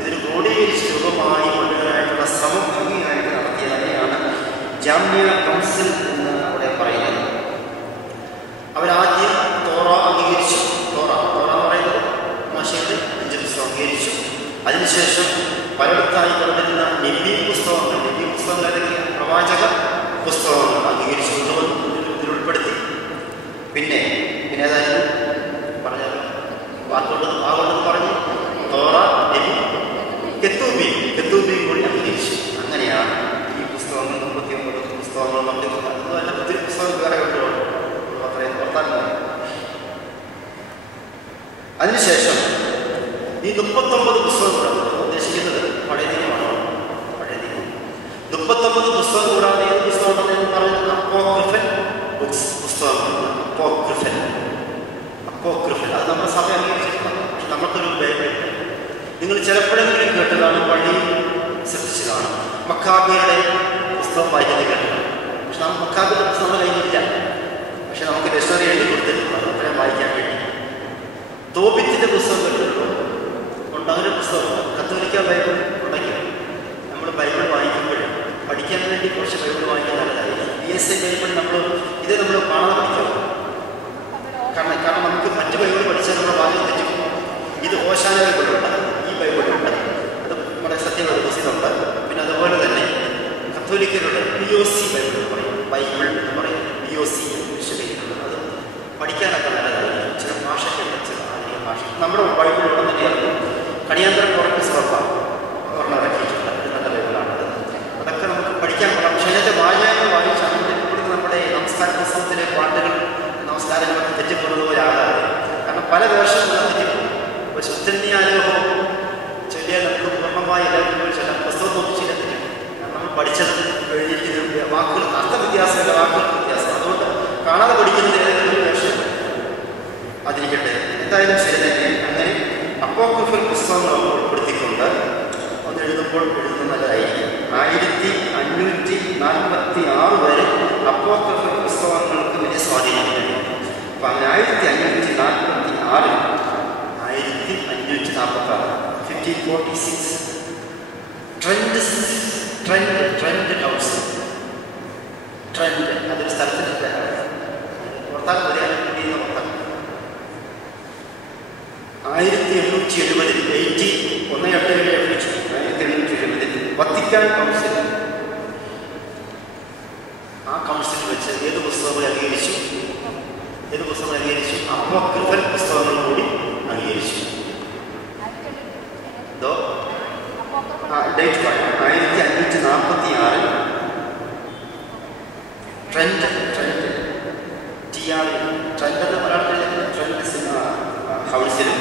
ഇതിന് ക്രോഡീകരിച്ച രൂപമായി കൊണ്ടുവരാനായിട്ടുള്ള ശ്രമം ഭംഗിയായിട്ട് നടത്തിയതിനെയാണ് ജാമിയ കൗൺസിൽ എന്ന് അവിടെ പറയുന്നത്. അവരാദ്യം തോറ അംഗീകരിച്ചു. തോറ എന്ന് പറയുന്നത് മോശയുടെ 5 പുസ്തകം അംഗീകരിച്ചു. അതിനുശേഷം പലയിടത്തായി പറഞ്ഞിരുന്ന നബി പുസ്തകങ്ങൾ ഏതൊക്കെ പ്രവാചക പുസ്തകങ്ങൾ അംഗീകരിച്ചു ഇതിലുൾപ്പെടുത്തി. പിന്നെ ഏതായാലും പറഞ്ഞ വാക്കുകൊണ്ടെന്ന് പറഞ്ഞു തോറ, നബി, കെത്തൂബിയും കൂടി അംഗീകരിച്ചു. അങ്ങനെയാണ് ഈ പുസ്തകങ്ങൾ 39 പുസ്തകങ്ങൾ നമുക്ക് അതുമല്ല ഒത്തിരി പുസ്തകം വേറെ കൊണ്ടുപോകും. അത്രയും പുറത്താൻ മതി. അതിനുശേഷം ഈ 39 പുസ്തകം ഉദ്ദേശിക്കുന്നത് പഴയ നിയമമാണോ? പഴയ നിയമം 39 പുസ്തകം കൂടാതെ ഏത് പുസ്തകമാണെന്ന് പറയുന്നത് അപ്പോക്രിഫൽ ബുക്സ് പുസ്തകമാണ്. അപ്പോക്രിഫൽ അത് നമ്മുടെ സഭ അംഗീകരിച്ചിട്ടുണ്ട്. പക്ഷെ നമുക്കൊരു ബൈബിൾ നിങ്ങൾ ചിലപ്പോഴെങ്കിലും കേട്ടതാണ്, പള്ളിയിൽ ശ്രദ്ധിച്ചതാണ്. മക്കാബിയുടെ പുസ്തകം വായിക്കുന്നത് കേട്ടതാണ്. പക്ഷെ നമുക്ക് മക്കാബിയുടെ പുസ്തകം കഴിഞ്ഞില്ല. പക്ഷെ നമുക്ക് ഡിക്ഷണറി എഴുതി കൊടുത്തിട്ടുണ്ട്, അത് അത്രയും വായിക്കാൻ വേണ്ടി. തോബിത്തിൻ്റെ പുസ്തകം കേട്ടിട്ടുണ്ടോ? ഉണ്ട്. അങ്ങനെ പുസ്തകമുണ്ട്. കത്തോലിക്ക ബൈബിൾ ഉണ്ടെങ്കിൽ നമ്മൾ ബൈബിൾ വായിക്കുമ്പോഴും പഠിക്കാൻ വേണ്ടി കുറച്ച് ബൈബിൾ വായിക്കാൻ നല്ലതായിരിക്കും. BSA ബൈബിൾ നമ്മൾ കാണാതെ പഠിക്കണം. കാരണം നമുക്ക് മറ്റ് ബൈബിൾ പഠിച്ചാൽ നമ്മുടെ ഭാഗ്യം തെറ്റും. ഇത് ഓശാന ബൈബിളുണ്ട്, ഈ ബൈബിളുണ്ട്, അത് നമ്മുടെ സത്യവേദപുസ്തകമുണ്ട്. പിന്നെ അതുപോലെ തന്നെ കത്തോലിക്കരുടെ POC ബൈബിൾ എന്ന് പറയും, ബൈബിൾ എന്ന് പറയും, POC വിശദീകരിക്കുന്നത്. അത് പഠിക്കാനൊക്കെ നല്ലതായിരിക്കും. ചില ഭാഷയ്ക്കുണ്ട്, ചില ആധുനിക ഭാഷ. നമ്മുടെ ബൈബിളുടെ തന്നെയാണ് കണിയാന്തരം കുറച്ച് ഒരെണ്ണം ഇറക്കിയിട്ടുണ്ട്. അത് നല്ല ബൈബിളാണത്. അതൊക്കെ നമുക്ക് പഠിക്കാൻ കൊള്ളാം. പക്ഷേ അതിൻ്റെ വാചകങ്ങൾ വായിച്ചാണ് ഇപ്പോഴത്തെ നമ്മുടെ നമസ്കാര പുസ്തകത്തിലെ പാട്ടുകൾ നമസ്കാരങ്ങളൊക്കെ തെറ്റിപ്പെടുന്നത് പോലെ ആകാതെ. കാരണം പല വേർഷങ്ങളും തെറ്റിപ്പോകും. ഇപ്പോൾ ശുദ്ധന്യാലോഹം ചൊല്ലിയാൽ നമുക്ക് പൂർണ്ണമായി എല്ലാവരും ചൊല്ലാം. പുസ്തകം നോക്കി ചെയ്യത്തില്ല. കാരണം നമ്മൾ പഠിച്ചത് എഴുതിയിരിക്കുന്ന വാക്കുകൾ അർത്ഥവ്യത്യാസമല്ല, വാക്കുകൾ വ്യത്യാസം. അതുകൊണ്ട് കാണാതെ പഠിക്കുന്നത് ഏതെങ്കിലും വേർഷൻ അതിരിക്കട്ടെ. എന്തായാലും ശരി തന്നെ. അങ്ങനെ അപ്പോക്രിഫൽ പുസ്തകങ്ങൾ ഉൾപ്പെടുത്തിക്കൊണ്ട് ഒന്ന് എഴുതുമ്പോൾ നല്ലതായിരിക്കും. 1546 വരെ അപ്പോക്രിഫൽ പുസ്തകങ്ങൾക്ക് വലിയ സ്വാധീനമുണ്ട്. അപ്പം അങ്ങനെ 1546 1546 ട്രെൻഡ് കൗൺസിൽ. ട്രെൻഡ് അതൊരു സ്ഥലത്തിൻ്റെ ഓർത്താൽ മതി. 1870 വത്തിക്കാൻ കൗൺസിൽ, ആ കൗൺസിലിൽ വെച്ച് ഏത് പുസ്തകങ്ങൾ അംഗീകരിച്ചു? അപ്പോക്രിഫൽ പുസ്തകങ്ങൾ കൂടി അംഗീകരിച്ചു. ഡേറ്റ് പറയാം. 1546 ട്രെൻഡ് എന്ന് കൗൺസിലും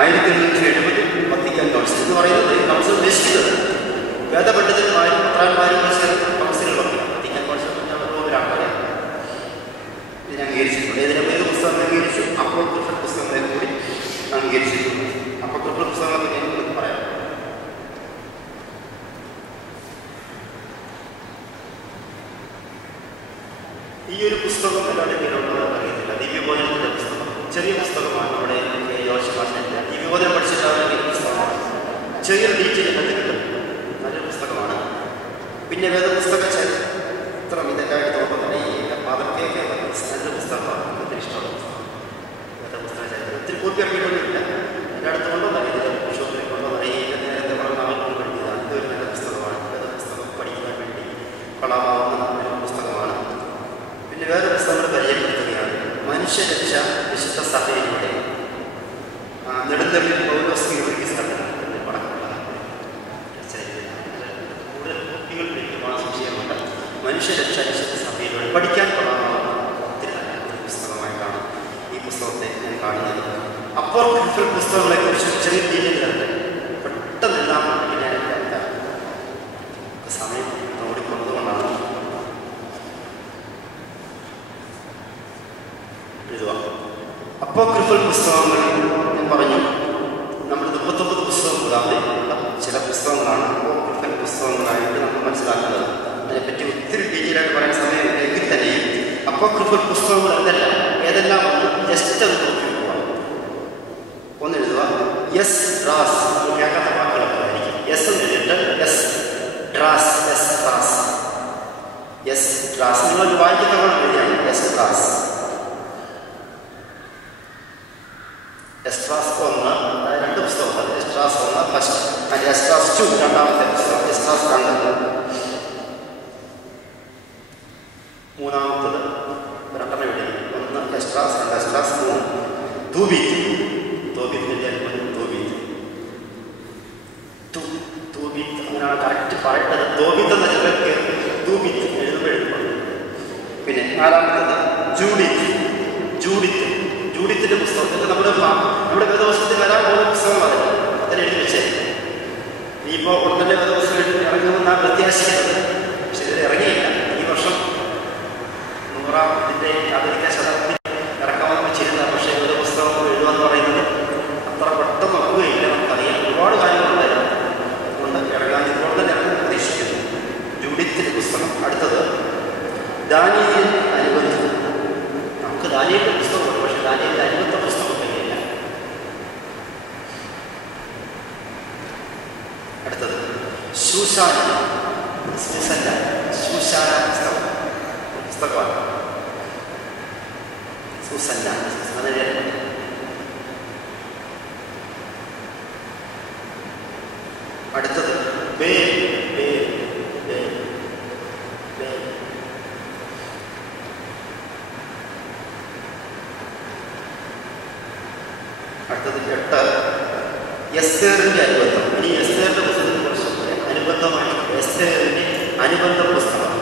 1870 വത്തിക്കാൻ കൗൺസിൽ എന്ന് പറയുന്നത് കൗൺസിൽ ഉദ്ദേശിക്കുന്നത് വേദപണ്ഡിതന്മാരും പത്രാന്മാരും കൗൺസിലുകളൊക്കെ വത്തിക്കാൻ കൗൺസിൽ റോമിലാണ് ഇതിനെ അംഗീകരിച്ചിട്ടുണ്ട്. ഇതിനെ ഏത് പുസ്തകം അംഗീകരിച്ചു? അപ്പോക്രിഫൽ പുസ്തകങ്ങളെ കൂടി അംഗീകരിച്ചിട്ടുണ്ട്. അപ്പോക്രിഫൽ പുസ്തകങ്ങളെ എനിക്ക് പറയാം. ഈ ഒരു പുസ്തകം എല്ലാവരുടെ പേരുണ്ടോ അറിയത്തില്ല. ദിവ്യബോധനത്തിൻ്റെ പുസ്തകം, ചെറിയ പുസ്തകമാണ്. നമ്മുടെ യോശുവാസിൻ്റെ ദിവ്യബോധനം പഠിച്ചിട്ടാണെങ്കിൽ പുസ്തകമാണ്. ചെറിയൊരു ഡീറ്റെയിൽ അതിനകത്ത് കിട്ടും. നല്ലൊരു പുസ്തകമാണ്. പിന്നെ വേദപുസ്തക ചരിത്രം ഇതെല്ലാം എടുത്തോണ്ട് തന്നെ ഈ അതൊക്കെയൊക്കെ നല്ല പുസ്തകമാണ്. ഒത്തിരി ഇഷ്ടമുള്ള പുസ്തകം. വേദപുസ്തക ചരിത്രം ഒത്തിരി പൂർത്തി ഇറങ്ങിയിട്ടൊന്നുമില്ല. എല്ലായിടത്തും കൊണ്ടുവന്നാണ് ഇത് ഷോപ്പിൽ കൊണ്ടുവന്നാണ്. ഈ നേരത്തെ പറഞ്ഞ അവർക്ക് പഠിക്കുന്നത് അതൊരു നല്ല പുസ്തകമാണ്. വേദപുസ്തകം പഠിക്കാൻ വേണ്ടി കൊള്ളാമാവുന്ന ഒരു പുസ്തകമാണ്. പിന്നെ വേറെ പുസ്തകങ്ങൾ പരിചയപ്പെടുത്തുകയാണ്. മനുഷ്യരക്ഷ വിശുദ്ധ സഭയിലൂടെ നെടുന്തള്ളിൽ പൗലോസ് ഗീവർഗീസ് കൂടുതൽ കുട്ടികളിലേക്ക് സംശയമുണ്ട്. മനുഷ്യരക്ഷ വിശുദ്ധ സഭയിലൂടെ പഠിക്കാൻ കൊള്ളാമാവുന്ന ഒത്തിരി നല്ല ഒരു പുസ്തകമായിട്ടാണ് ഈ പുസ്തകത്തെ ഞാൻ കാണുന്നത്. അപ്പോക്രിഫൽ പുസ്തകങ്ങളെക്കുറിച്ച് ചെറിയ ഡീറ്റെയിലുണ്ട്. പെട്ടെന്നെല്ലാം ഇങ്ങനെ സമയം ഓടിക്കൊണ്ടതുകൊണ്ടാണ് എഴുതുക. അപ്പോക്രിഫൽ പുസ്തകങ്ങൾ ഞാൻ പറഞ്ഞു. നമ്മൾ 39 പുസ്തകം കൂടാതെ ചില പുസ്തകങ്ങളാണ് അപ്പോക്രിഫൽ പുസ്തകങ്ങളായിട്ട് നമ്മൾ മനസ്സിലാക്കുന്നത്. അതിനെപ്പറ്റി ഒത്തിരി ഡീറ്റെയിലായിട്ട് പറയാൻ സമയമില്ല. എങ്കിൽ തന്നെയും അപ്പോക്രിഫൽ പുസ്തകങ്ങൾ ഏതെല്ലാം ജസ്റ്റ് അത് നോക്കി പോകാം. ഒന്നെഴുതുക. Esdras. കേൾക്കാത്ത വാക്കുകളൊക്കെ ആയിരിക്കും. എസ് എന്ന് എഴുതിയിട്ട് എസ് ഡ്രാസ്. നിങ്ങൾ വായിക്കുന്ന എഴുതിയാണ് എസ് ഡ്രാസ്. എസ്ട്രാസ് 1, രണ്ട് പുസ്തകമുണ്ട്. എസ്ട്രാസ് 1 ഫസ്റ്റ്, ആൻഡ് എസ്ട്രാസ് 2 രണ്ടാമത്തെ പുസ്തകം. എസ്ട്രാസ് 2 മൂന്നാമത്തത് രണ്ടെണ്ണം എഴുതി. 1 എസ്ട്രാസ്, 2 എസ്ട്രാസ്, 3 തൂബീത്ത്. അങ്ങനെയാണ് കറക്റ്റ് പറയേണ്ടത്. തോബീത്ത് എന്ന ചിലർക്ക് തൂബീത്ത് എഴുതുമ്പോൾ. പിന്നെ 4ാമത്തത് ജൂഡിത്തിന്റെ പുസ്തകം. ഇതൊക്കെ നമ്മുടെ വേദപുസ്തകത്തിൽ വരാൻ പോകുന്ന പുസ്തകമാണ്. അതിൽ എഴുതി വെച്ചേ. ഇനിയിപ്പോൾ ഉടനെ വേദപുസ്തകം ഇറങ്ങുമെന്നാണ് പ്രത്യാശിക്കുന്നത്. പക്ഷെ ഇതിൽ ഇറങ്ങിയില്ല. ഈ വർഷം 100ാമത്തെ ആധുനിക ശതാബ്ദി ഇറക്കാമെന്ന് വെച്ചിരുന്ന. പക്ഷേ വേദപുസ്തകം എഴുതുകയെന്ന് പറയുന്നത് അത്ര പെട്ടെന്ന് ഒക്കുകയില്ല. നമുക്കറിയാം ഒരുപാട് കാര്യങ്ങളുണ്ടായിരുന്നു. അതുകൊണ്ട് ഇറങ്ങാൻ ഇപ്പോൾ തന്നെ ഇറങ്ങാൻ പ്രതീക്ഷിക്കുന്നു. ജൂഡിത്തിന്റെ പുസ്തകം. അടുത്തത് ദാനിയേൽ അനുബന്ധം. നമുക്ക് ദാനിയേലിന്റെ പുസ്തകമുണ്ട്. പക്ഷെ ദാനിയേലിന്റെ അനുബന്ധ പുസ്തകം തന്നെയില്ല. അടുത്തത് ശൂശാന പുസ്തകമാണ്. സൂസന്ന. അടുത്തത് അടുത്തത് 8 എസ്തേറിന്റെ അനുബന്ധം. ഇനി എസ്തേറിന്റെ പുസ്തകത്തെ കുറിച്ച് അനുബന്ധമായിട്ട് എസ്തേറിന്റെ അനുബന്ധ പുസ്തകം.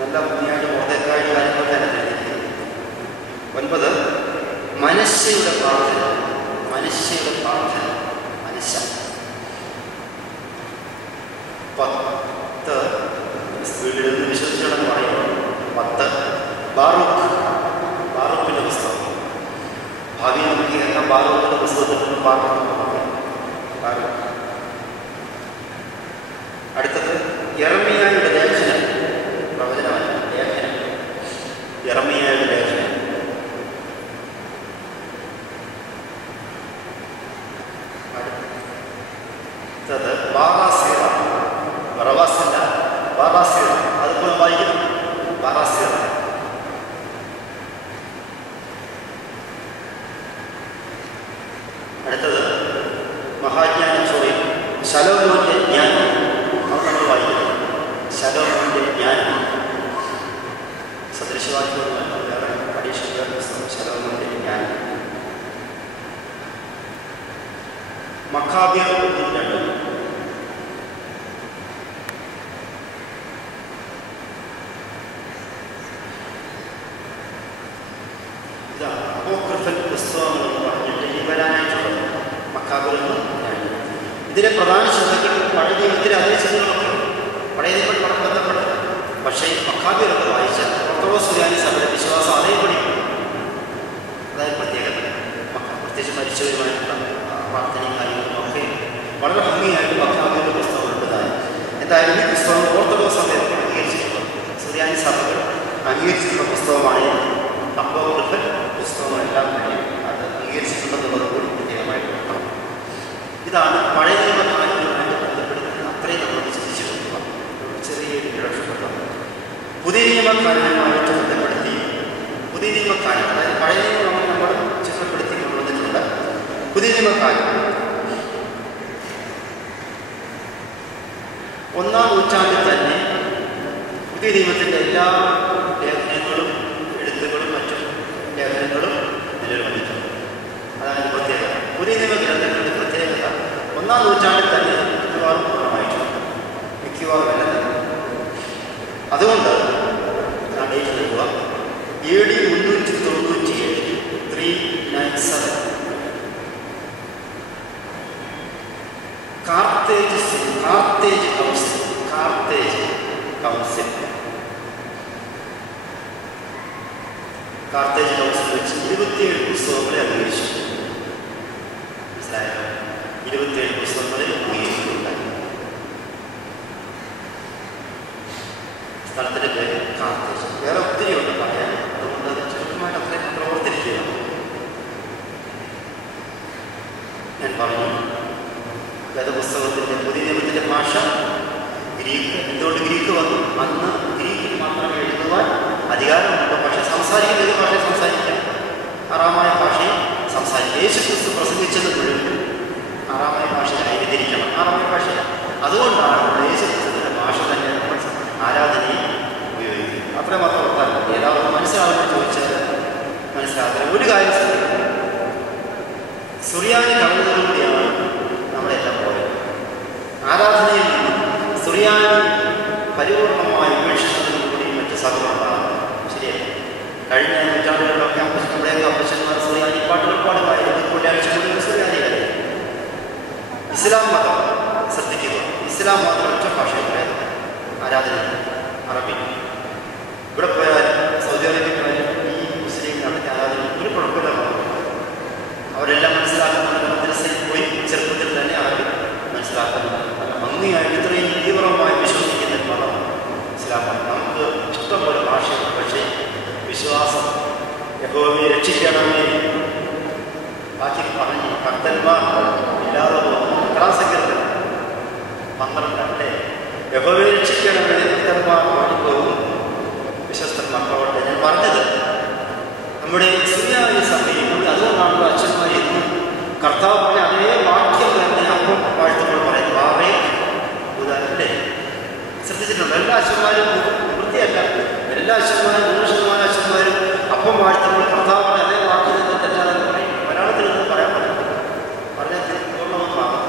നല്ല ഭംഗിയായിട്ട് മോർദെഖായി കാര്യങ്ങൾ തന്നെ എഴുതിയിരിക്കുന്നു. 9 മനശ്ശയുടെ പ്രാർത്ഥന. മനശ്ശ 10 വീടിൽ വിശ്വസിച്ചിടന്ന് പറയുന്നു. 10 ബാറൂക്കിന്റെ പുസ്തകം. ഭാവിയിൽ നമുക്ക് കേൾക്കാം. ബാറൂക്കിന്റെ പുസ്തകത്തിൽ ബാറൂക്ക്. അടുത്തത് യെറമിയായുടെ ലേഖനം. പ്രവചനമല്ല, ലേഖനം. യെറമിയായുടെ ലേഖനം. അടുത്തത് ബാറാസീറ. ബറവാസല്ല, ബാറാസീറ. അതുപോലെ വായിക്കണം. ബാറാസീറ. അടുത്തത് മഹാജ്ഞാനം, ശലോമോന്റെ ജ്ഞാനം. അത് നമ്മൾ വായിക്കുന്നത് ശലോമോന്റെ ജ്ഞാനം. സദൃശവാക്യങ്ങളുമായി വേറെ പരീക്ഷയുടെ പുസ്തകം ശലോമോന്റെ ജ്ഞാനം. മഖാബിയർ 2. അപ്പോക്രിഫൽ പുസ്തകങ്ങൾ എന്ന് പറഞ്ഞിട്ട് ഇവരായിട്ടുള്ളത് മക്കാബിറെന്ന് പറഞ്ഞാൽ ഇതിലെ പ്രധാന ചിന്തകൾ പഴയ നിയമത്തിലെ അതേ ചിന്തകളൊക്കെ പഴയ നിയമത്തിൽ വളരെ ബന്ധപ്പെട്ടത്. പക്ഷേ മക്കാബിറൊക്കെ വായിച്ച ഓർത്തഡോക്സ് സുറിയാനി സഭയുടെ വിശ്വാസം അതേപടി. അതായത് പ്രത്യേകത പ്രത്യേകിച്ച് മരിച്ചവരുമായിട്ടുള്ള പ്രാർത്ഥനയും കാര്യങ്ങളും ഒക്കെ വളരെ ഭംഗിയായിട്ട് മക്കാബിയുടെ പുസ്തകങ്ങളുള്ളതായി. എന്തായാലും ഈ പുസ്തകം ഓർത്തഡോക്സ് സഭയൊക്കെ അംഗീകരിച്ചിട്ടുള്ളത്, സുറിയാനി സഭകൾ അംഗീകരിച്ചിട്ടുള്ള പുസ്തകമാണ്. അപ്പോക്രിഫൽ പുസ്തകങ്ങളെല്ലാം തന്നെ അത് അംഗീകരിച്ചിട്ടുണ്ടെന്നുള്ളത് കൂടി പ്രത്യേകമായിട്ട് നോക്കണം. ഇതാണ് പഴയ നിയമകാര്യങ്ങളുമായിട്ട് ബന്ധപ്പെടുന്നത്. അത്രയും നമ്മൾ ചിന്തിച്ചു കൊടുക്കുക. ചെറിയൊരു ഇടപെടൽ പുതിയ നിയമകാര്യങ്ങളുമായിട്ട് ബന്ധപ്പെടുത്തി പുതിയ നിയമകാര്യം, അതായത് പഴയ നിയമം നമ്മൾ ചിത്രപ്പെടുത്തി കൊണ്ടുവന്നിട്ടുണ്ട്. പുതിയ നിയമകാര്യം 1-ാം നൂറ്റാണ്ടിൽ തന്നെ പുതിയ നിയമത്തിൻ്റെ എല്ലാ ലേഖനങ്ങളും എഴുത്തുകളും മറ്റും ലേഖനങ്ങളും നിലവിൽ വന്നിട്ടുണ്ട്. അതാണ് പ്രത്യേകത. പുതിയ നിയമ ഗ്രന്ഥങ്ങളുടെ പ്രത്യേകത 1-ാം നൂറ്റാണ്ടിൽ തന്നെ മിക്കവാറും പൂർണ്ണമായിട്ടുണ്ട്, മിക്കവാറും എല്ലാം തന്നെ. അതുകൊണ്ട് ഡേറ്റ് നൽകുക AD 397 397 കാർത്തേജ് കൗൺസിൽ വെച്ച് 27 പുസ്തകങ്ങളെ അംഗീകരിച്ചു. മനസ്സിലായോ? 27 പുസ്തകങ്ങളിൽ അംഗീകരിച്ചിട്ടുണ്ട്. സ്ഥലത്തിൻ്റെ പേര് കാർത്തേജ്. വേറെ ഒത്തിരി ഉണ്ട് പറയാൻ, അതുകൊണ്ട് അത് ചുരുക്കമായിട്ട് അത്രയും പ്രവർത്തിക്കുക. ഞാൻ പറഞ്ഞു, വേദപുസ്തകത്തിൻ്റെ പുതിയ നിയമത്തിൻ്റെ ഭാഷ ഗ്രീക്ക്. എന്തുകൊണ്ട് ഗ്രീക്ക് വന്നു? അന്ന് ഗ്രീക്കിൽ മാത്രമേ എഴുതുവാൻ അധികാരമുണ്ട്. പക്ഷേ സംസാരിക്കുന്ന ഏത് ഭാഷയെ സംസാരിക്കാം? ആറാമായ ഭാഷയും സംസാരിക്കും. യേശുക്രിസ്തു പ്രസംഗിച്ചത് മുഴുവൻ ആറാമായ ഭാഷയായിരിക്കണം. ആറാമായ ഭാഷ. അതുകൊണ്ടാണ് യേശുക്രിസ്തുവിൻ്റെ ഭാഷ തന്നെ നമ്മൾ ആരാധനയിൽ ഉപയോഗിക്കുന്നത്. അത്രമാത്രം ഓർത്താൽ ഏതാവത് മനസ്സിലാവുമെന്ന് ചോദിച്ചാൽ മനസ്സിലാകാൻ ഒരു കാര്യം ശ്രദ്ധിക്കണം. സുറിയാനി കവിതകളിലൂടെയാണ് നമ്മളെല്ലാം പോയത്. ആരാധനയിൽ നിന്ന് സുറിയാനി പരിപൂർണമായി ഉപേക്ഷിക്കുന്നതിലൂടെ മറ്റ് സഭകളുണ്ടാകും. ശരിയല്ല? കഴിഞ്ഞ നൂറ്റാണ്ടുകളിലൊക്കെ നമ്മുടെയൊക്കെ അപ്പച്ചന്മാർ സുറിയാനി പാട്ടുകൾ പാടുമായിരുന്നു. വെള്ളിയാഴ്ച മുഴുവൻ സുറിയാനികളെ. ഇസ്ലാം മതം ശ്രദ്ധിക്കുക. ഇസ്ലാം മതം ഒറ്റ ഭാഷയിലായിരുന്നു ആരാധന, അറബി. ഇവിടെ പോയാലും സൗദി അറേബ്യയിൽ പോയാലും ഈ മുസ്ലിം നടത്തിയ ആരാധന ഒരു കുഴപ്പമില്ല. അവരെല്ലാം മനസ്സിലാക്കുന്ന മദ്രസയിൽ പോയി ചെറുപ്പത്തിൽ തന്നെ അവർ മനസ്സിലാക്കുന്നത് ഭംഗിയായിട്ട് ഇത്രയും തീവ്രമായി വിശ്വസിക്കുന്ന മതം ഇസ്ലാം മതം. നമുക്ക് ഇഷ്ടംപോലെ ഭാഷയുണ്ട്, പക്ഷേ വിശ്വാസം യഹോവയെ രക്ഷിക്കണമേ ബാക്കി പറഞ്ഞ് ഭക്തന്മാർ ഇല്ലാതെ പോകുന്നു. സങ്കീർത്തനം 12 യഹോവയെ രക്ഷിക്കണമേ ഭക്തന്മാർ മാറിപ്പോകും, വിശ്വസ്തന്മാർ പോകട്ടെ. ഞാൻ പറഞ്ഞത് നമ്മുടെ സുറിയാനി സഭയിൽ അതുകൊണ്ടാണല്ലോ അച്ഛന്മാർ എന്നും കർത്താവ് പറഞ്ഞ അതേ വാക്യം തന്നെ അപ്പം വാഴ്ത്തുമ്പോൾ പറയുന്നത് വാവേ ഉദാഹരണല്ലേ. ശ്രദ്ധിച്ചിട്ടുണ്ട്? എല്ലാ അച്ഛന്മാരും വൃത്തിയല്ല, എല്ലാ അച്ഛന്മാരും 100% അച്ഛന്മാരും അപ്പം വാഴ്ത്തുമ്പോൾ കർത്താവ് പറഞ്ഞ അതേ വാക്യം തന്നെ തെറ്റാതെന്ന് പറയും. മലയാളത്തിൽ നിന്ന് പറയാൻ പറ്റും, പറഞ്ഞാൽ പൂർണ്ണമാകും.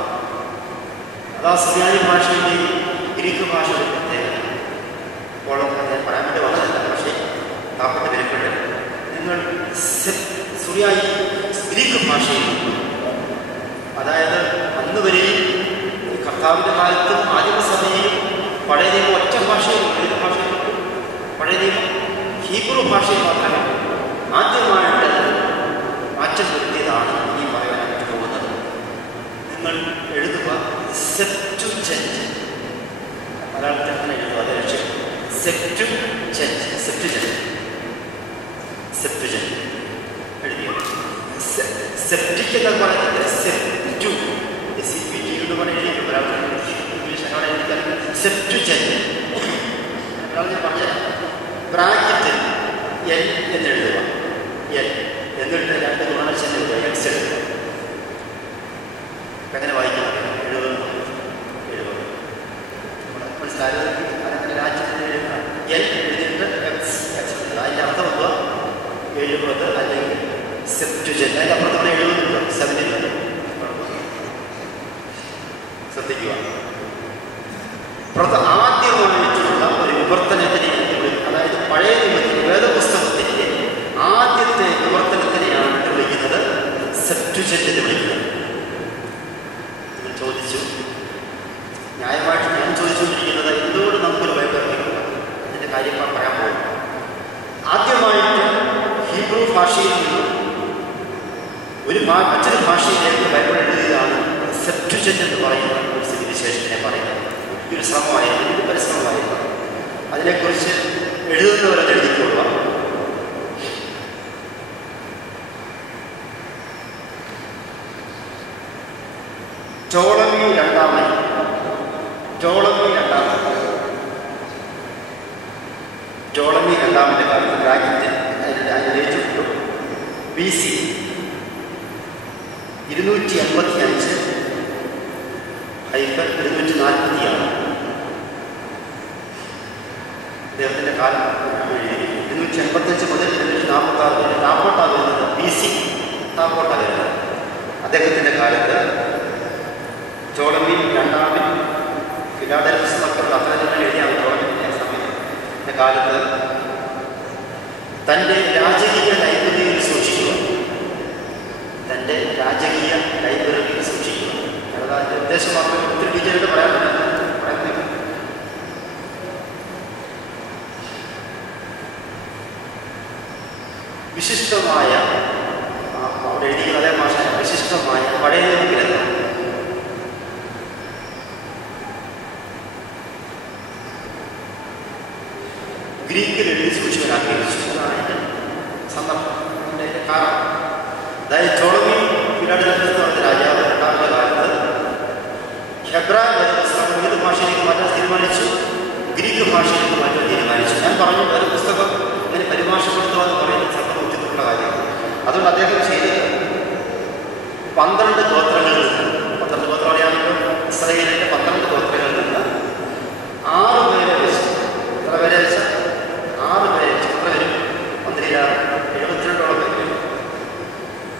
അതാ സുറിയാനി ഭാഷയുടെയും ഗ്രീക്ക് ഭാഷയുടെ പ്രത്യേകത. ഇപ്പോൾ പറയാൻ വേണ്ടി വന്നതല്ല, പക്ഷേ കാപ്പട്ട് വിലക്കുണ്ട്. നിങ്ങൾ സുറിയാനി ഗ്രീക്ക് ഭാഷയിൽ, അതായത് അന്ന് വരെയും കർത്താവിൻ്റെ കാലത്തും ആദിമസഭയിലും പഴയ നിയമം ഒറ്റ ഭാഷയിലും ഏത് ഭാഷയിലും പഴയ നിയമം ഹീബ്രു ഭാഷയിൽ മാത്രമേ ആദ്യമായിട്ട് മാറ്റം വരുത്തിയതാണ് ഈ പറയാനായിട്ട് പോകുന്നത്. നിങ്ങൾ എഴുതുക സെപ്റ്റുജന്റ്. മലയാളത്തിൽ തന്നെ എഴുതുക, അത് ലക്ഷ്യം. സെപ്റ്റുജന്റ് എഴുതിയത്. സെപ്റ്റിക് എന്ന് പറയുന്നത് സെപ്റ്റു എന്ന് പറഞ്ഞിരിക്കും. ഇംഗ്ലീഷ് അവിടെ എനിക്കറിയാം. സെപ്റ്റുജന്റ് ഞാൻ പറഞ്ഞത് ബ്രാക്കറ്റിൽ എൽ എന്നെഴുതുക. എൽ എന്നിട്ട് 2 ഗുണനച്ചൻ എഴുതുക. എക്സ് എഴുതുക. 70 അല്ലെങ്കിൽ സെപ്റ്റുജന്റ്, അതിൻ്റെ അപ്പുറത്തോടെ 70 70. ശ്രദ്ധിക്കുക, ആദ്യമായിട്ടുള്ള ഒരു വിവർത്തനത്തിനെ, അതായത് പഴയ നിയമത്തിൽ വേദപുസ്തകത്തിൻ്റെ ആദ്യത്തെ വിവർത്തനത്തിനെയാണ് വിളിക്കുന്നത് സെപ്റ്റുജന്റ് എന്ന് വിളിക്കുന്നത്. നിങ്ങൾ ചോദിച്ചു, ന്യായമായിട്ട് ഞാൻ ചോദിച്ചുകൊണ്ടിരിക്കുന്നത് എന്തുകൊണ്ട് നമുക്കൊരു ബൈബിൾ ഇറങ്ങിയിട്ടുണ്ട്, അതിൻ്റെ കാര്യം പറയാൻ പോകും. ആദ്യമായിട്ട് ഹീബ്രു ഭാഷയിൽ നിന്നും മറ്റൊരു ഭാഷയിലേക്ക് ബൈബിൾ എഴുതിയതാണ് സെപ്റ്റുജന്റ് എന്ന് പറയുന്ന ഒരു സ്ഥിതിവിശേഷത്തിനെ പറയുന്നത്. ഒരു ശ്രമമായിരുന്നു, ഒരു പരിശ്രമമായിരുന്നു. അതിനെക്കുറിച്ച് എഴുതുന്നവരത് എഴുതിക്കൊള്ളുക. ടോളമി രണ്ടാമൻ്റെ കാലത്ത് ബ്രാക്കറ്റ് അതിലേറ്റുള്ളൂ. BC 285-246 അദ്ദേഹത്തിൻ്റെ കാലം 285 മുതൽ 246 വരെ. താപ്പോട്ടാണ് വരുന്നത്, BC താപ്പോട്ടാണ് വരുന്നത്. അദ്ദേഹത്തിൻ്റെ കാലത്ത് ടോളമി രണ്ടാമൻ ഫിലാഡൽഫിയസ് മക്കളുടെ അത്രജനം എഴുതിയാണ് ടോളമിൻ്റെ സമയത്തിൻ്റെ കാലത്ത് തൻ്റെ രാജകീയ ലൈബ്രറിയിൽ സൂക്ഷിക്കുക. അതിൻ്റെ ഉദ്ദേശം മാത്രം ഒത്തിരി ഡീറ്റെയിലായിട്ട് പറയുന്നില്ല. വിശിഷ്ടമായ അവിടെ എഴുതിക്കുന്ന അതേ ഭാഷ, വിശിഷ്ടമായ പഴയ ഗ്രന്ഥം ഗ്രീക്കിൽ എഴുതി സൂക്ഷിക്കാനാക്കി വെച്ചു. അതാണ് അതിൻ്റെ സന്ദർഭം, അതിൻ്റെ കാരണം. അതായത് ടോളമി ഫിലാഡൽഫിയസ് എന്ന് പറഞ്ഞ രാജാവ് രണ്ടാമത്തെ കാലത്ത് ഹെബ്രായ വേദപുസ്തകം ഏത് ഭാഷയിലേക്ക് മാറ്റാൻ തീരുമാനിച്ചു, ഗ്രീക്ക് ഭാഷയിലേക്ക് മാറ്റാൻ തീരുമാനിച്ചു. ഞാൻ പറഞ്ഞു വേദപുസ്തകം ഇങ്ങനെ പരിഭാഷപ്പെടുത്തുക എന്ന് പറയുന്നത് സത്യം ബുദ്ധിമുട്ടുള്ള കാര്യമാണ്. അതുകൊണ്ട് അദ്ദേഹം ചെയ്തത് 12 ഗോത്രങ്ങളിൽ നിന്ന്, 12 ഗോത്രം അറിയാമെങ്കിൽ ഇസ്രായേലിൻ്റെ 12 ഗോത്രങ്ങളിൽ നിന്ന് 6 പേരെ വെച്ച്, എത്ര പേരെ വെച്ച്? 6 പേരെ വെച്ച്. എത്ര വരും? 72 പേര്,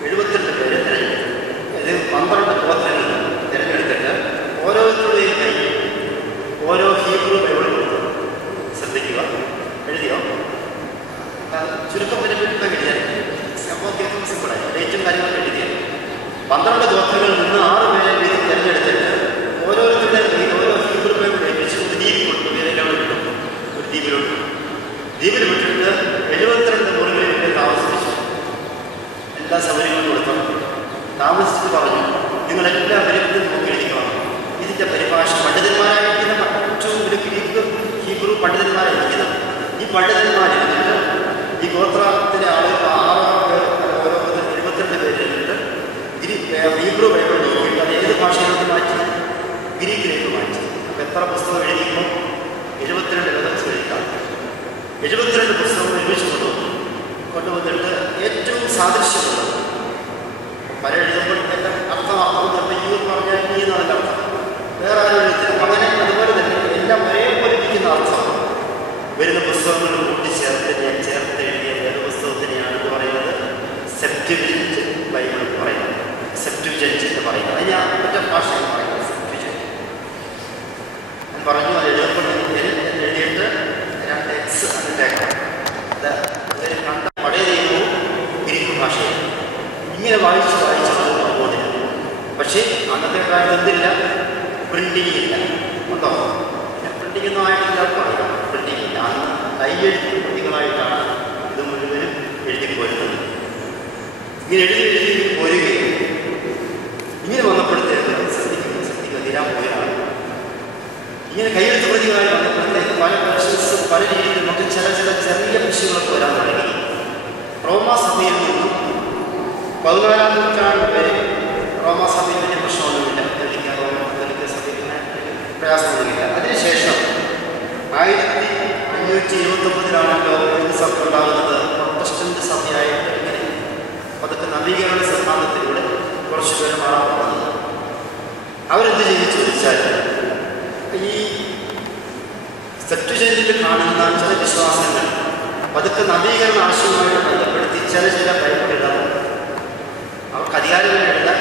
72 പേര് തിരഞ്ഞെടുത്തു. ഇത് 12 ഗോത്രങ്ങളിൽ നിന്ന് തിരഞ്ഞെടുത്തിട്ട് ഓരോരുത്തരുടെയും കൈ ഓരോ ഹീബ്രു ബൈബിൾ കൊടുത്തു. ശ്രദ്ധിക്കുക, എഴുതിയോ? ചുരുക്കം പരിപാടിയൊക്കെ എഴുതിയാൽ സംഭവം കേൾക്കുമ്പോൾ സിമ്പിളായി. ഡേറ്റും കാര്യങ്ങളൊക്കെ എഴുതിയാൽ 12 ഗോത്രങ്ങളിൽ നിന്ന് 6 പേരെ വീതം തിരഞ്ഞെടുത്തിട്ട് ഓരോരുത്തരുടെയും കൈ ഓരോ ഹീബ്രു ബൈബിൾ ഏൽപ്പിച്ച് ഒരു ദ്വീപിൽ കൊണ്ടു. ഏതെല്ലാം വിട്ടു, ഒരു ദ്വീപിലോട്ട്. ദ്വീപിൽ വിട്ടിട്ട് 72 മുറികളിൽ താമസിപ്പിച്ചു. എല്ലാ സൗകര്യങ്ങളും കൊടുത്തു. താമസിച്ച് പറഞ്ഞു, നിങ്ങളെല്ലാവരും ഇത് നോക്കി എഴുതിക്കണം. ഇതിൻ്റെ പരിഭാഷ പണ്ഡിതന്മാരായിരിക്കുന്ന ഏറ്റവും ഒരു ഗ്രീക്ക് ഹീബ്രു പണ്ഡിതന്മാരായിരിക്കുന്നത്. ഈ പണ്ഡിതന്മാരെഴുതിട്ട് ഈ ഗോത്രത്തിലെ ആളുകൾ 6 പേർ ഓരോ 72 പേരെഴുതിട്ട് ഹീബ്രു ബൈബിൾ നോക്കിയിട്ട് അത് ഏത് ഭാഷയിലേക്ക് മാറ്റി? ഗ്രീക്കിലേക്ക് മാറ്റി. അപ്പോൾ എത്ര പുസ്തകം എഴുതിക്കുമ്പോൾ 72 വേദപുസ്തകം എഴുതിക്കാം. 72 പുസ്തകം നിർമ്മിച്ചു കൊണ്ടുവന്നിട്ട് ഏറ്റവും സാദൃശ്യമുള്ളത് പല എഴുതുമ്പോൾ എല്ലാം അർത്ഥമാക്കുന്നത് ഈ എന്ന് പറഞ്ഞാൽ ഈ എന്നതിൻ്റെ അർത്ഥം വേറെ ആരും എഴുതില്ല. അങ്ങനെ അതുപോലെ തന്നെ എല്ലാം ഒരേപോലെ ഇരിക്കുന്ന അർത്ഥം വരുന്ന പുസ്തകങ്ങൾ കൂട്ടിച്ചേർത്ത് എഴുതിയ വേദപുസ്തകത്തിനെയാണ് എന്ന് പറയുന്നത് സെപ്റ്റുജന്റ് ബൈബിൾ എന്ന് പറയുന്നത്. സെപ്റ്റുജന്റ് എന്ന് പറയുന്നത് അതിന് മറ്റേ ഭാഷയാണ് പറയുന്നത് സെപ്റ്റുജന്റ്. ഞാൻ പറഞ്ഞു, അത് എഴുതിയിട്ട് 2x അതിട്ടേക്കാം. പഴയ നിയമവും ഗ്രീക്ക് ഭാഷയും ഇങ്ങനെ വായിച്ച് പോകുന്നില്ല. പക്ഷേ അന്നത്തെ കാലത്ത് എന്തില്ല? പ്രിന്റിങ് ഇല്ല. ഉണ്ടോ? പ്രിന്റിംഗ് ഒന്നും ആയിട്ടില്ല. പ്രിന്റിങ് ഇല്ല. അന്ന് കൈയെഴുത്ത് കുട്ടികളായിട്ടാണ് ഇത് മുഴുവനും എഴുതി പോരുന്നത്. ഇങ്ങനെ എഴുതി പോരുകയും ഇങ്ങനെ വന്നപ്പോഴത്തേക്ക് ശ്രദ്ധിക്കുക തീരാൻ പോയതാണ്. ഇങ്ങനെ കൈയെഴുത്ത് പ്രതികളായി വന്നപ്പോഴത്തേക്ക് പല പ്രശ്നസും പല രീതിയിൽ നമുക്ക് ചില ചെറിയ പ്രശ്നങ്ങളൊക്കെ വരാൻ തുടങ്ങി. റോമാ സഭയിൽ നിന്നും 14-ാം നൂറ്റാണ്ട് വരെ റോമാ സഭയിൽ വലിയ പ്രശ്നമൊന്നുമില്ല. കത്തോലിക്ക സഭയിൽ പ്രയാസമൊന്നുമില്ല. അതിനുശേഷം 1529-ലാണല്ലോ ഹിന്ദു സഭ ഉണ്ടാകുന്നത്. പ്രൊട്ടസ്റ്റന്റ് സഭയായിട്ട് ഇങ്ങനെ അതൊക്കെ നവീകരണ സിദ്ധാന്തത്തിലൂടെ കുറച്ച് പേര് മാറാൻ പോകുന്നത്. അവരെന്ത് ചെയ്തു ചോദിച്ചാൽ ഈ സെപ്റ്റുജന്റിൽ കാണുന്ന ചില വിശ്വാസങ്ങൾ അതൊക്കെ നവീകരണ ആശയവുമായിട്ട് ബന്ധപ്പെടുത്തി ചില ബൈബിൾ എഴുതാൻ അവർക്ക് അധികാരങ്ങൾ എഴുതാൻ.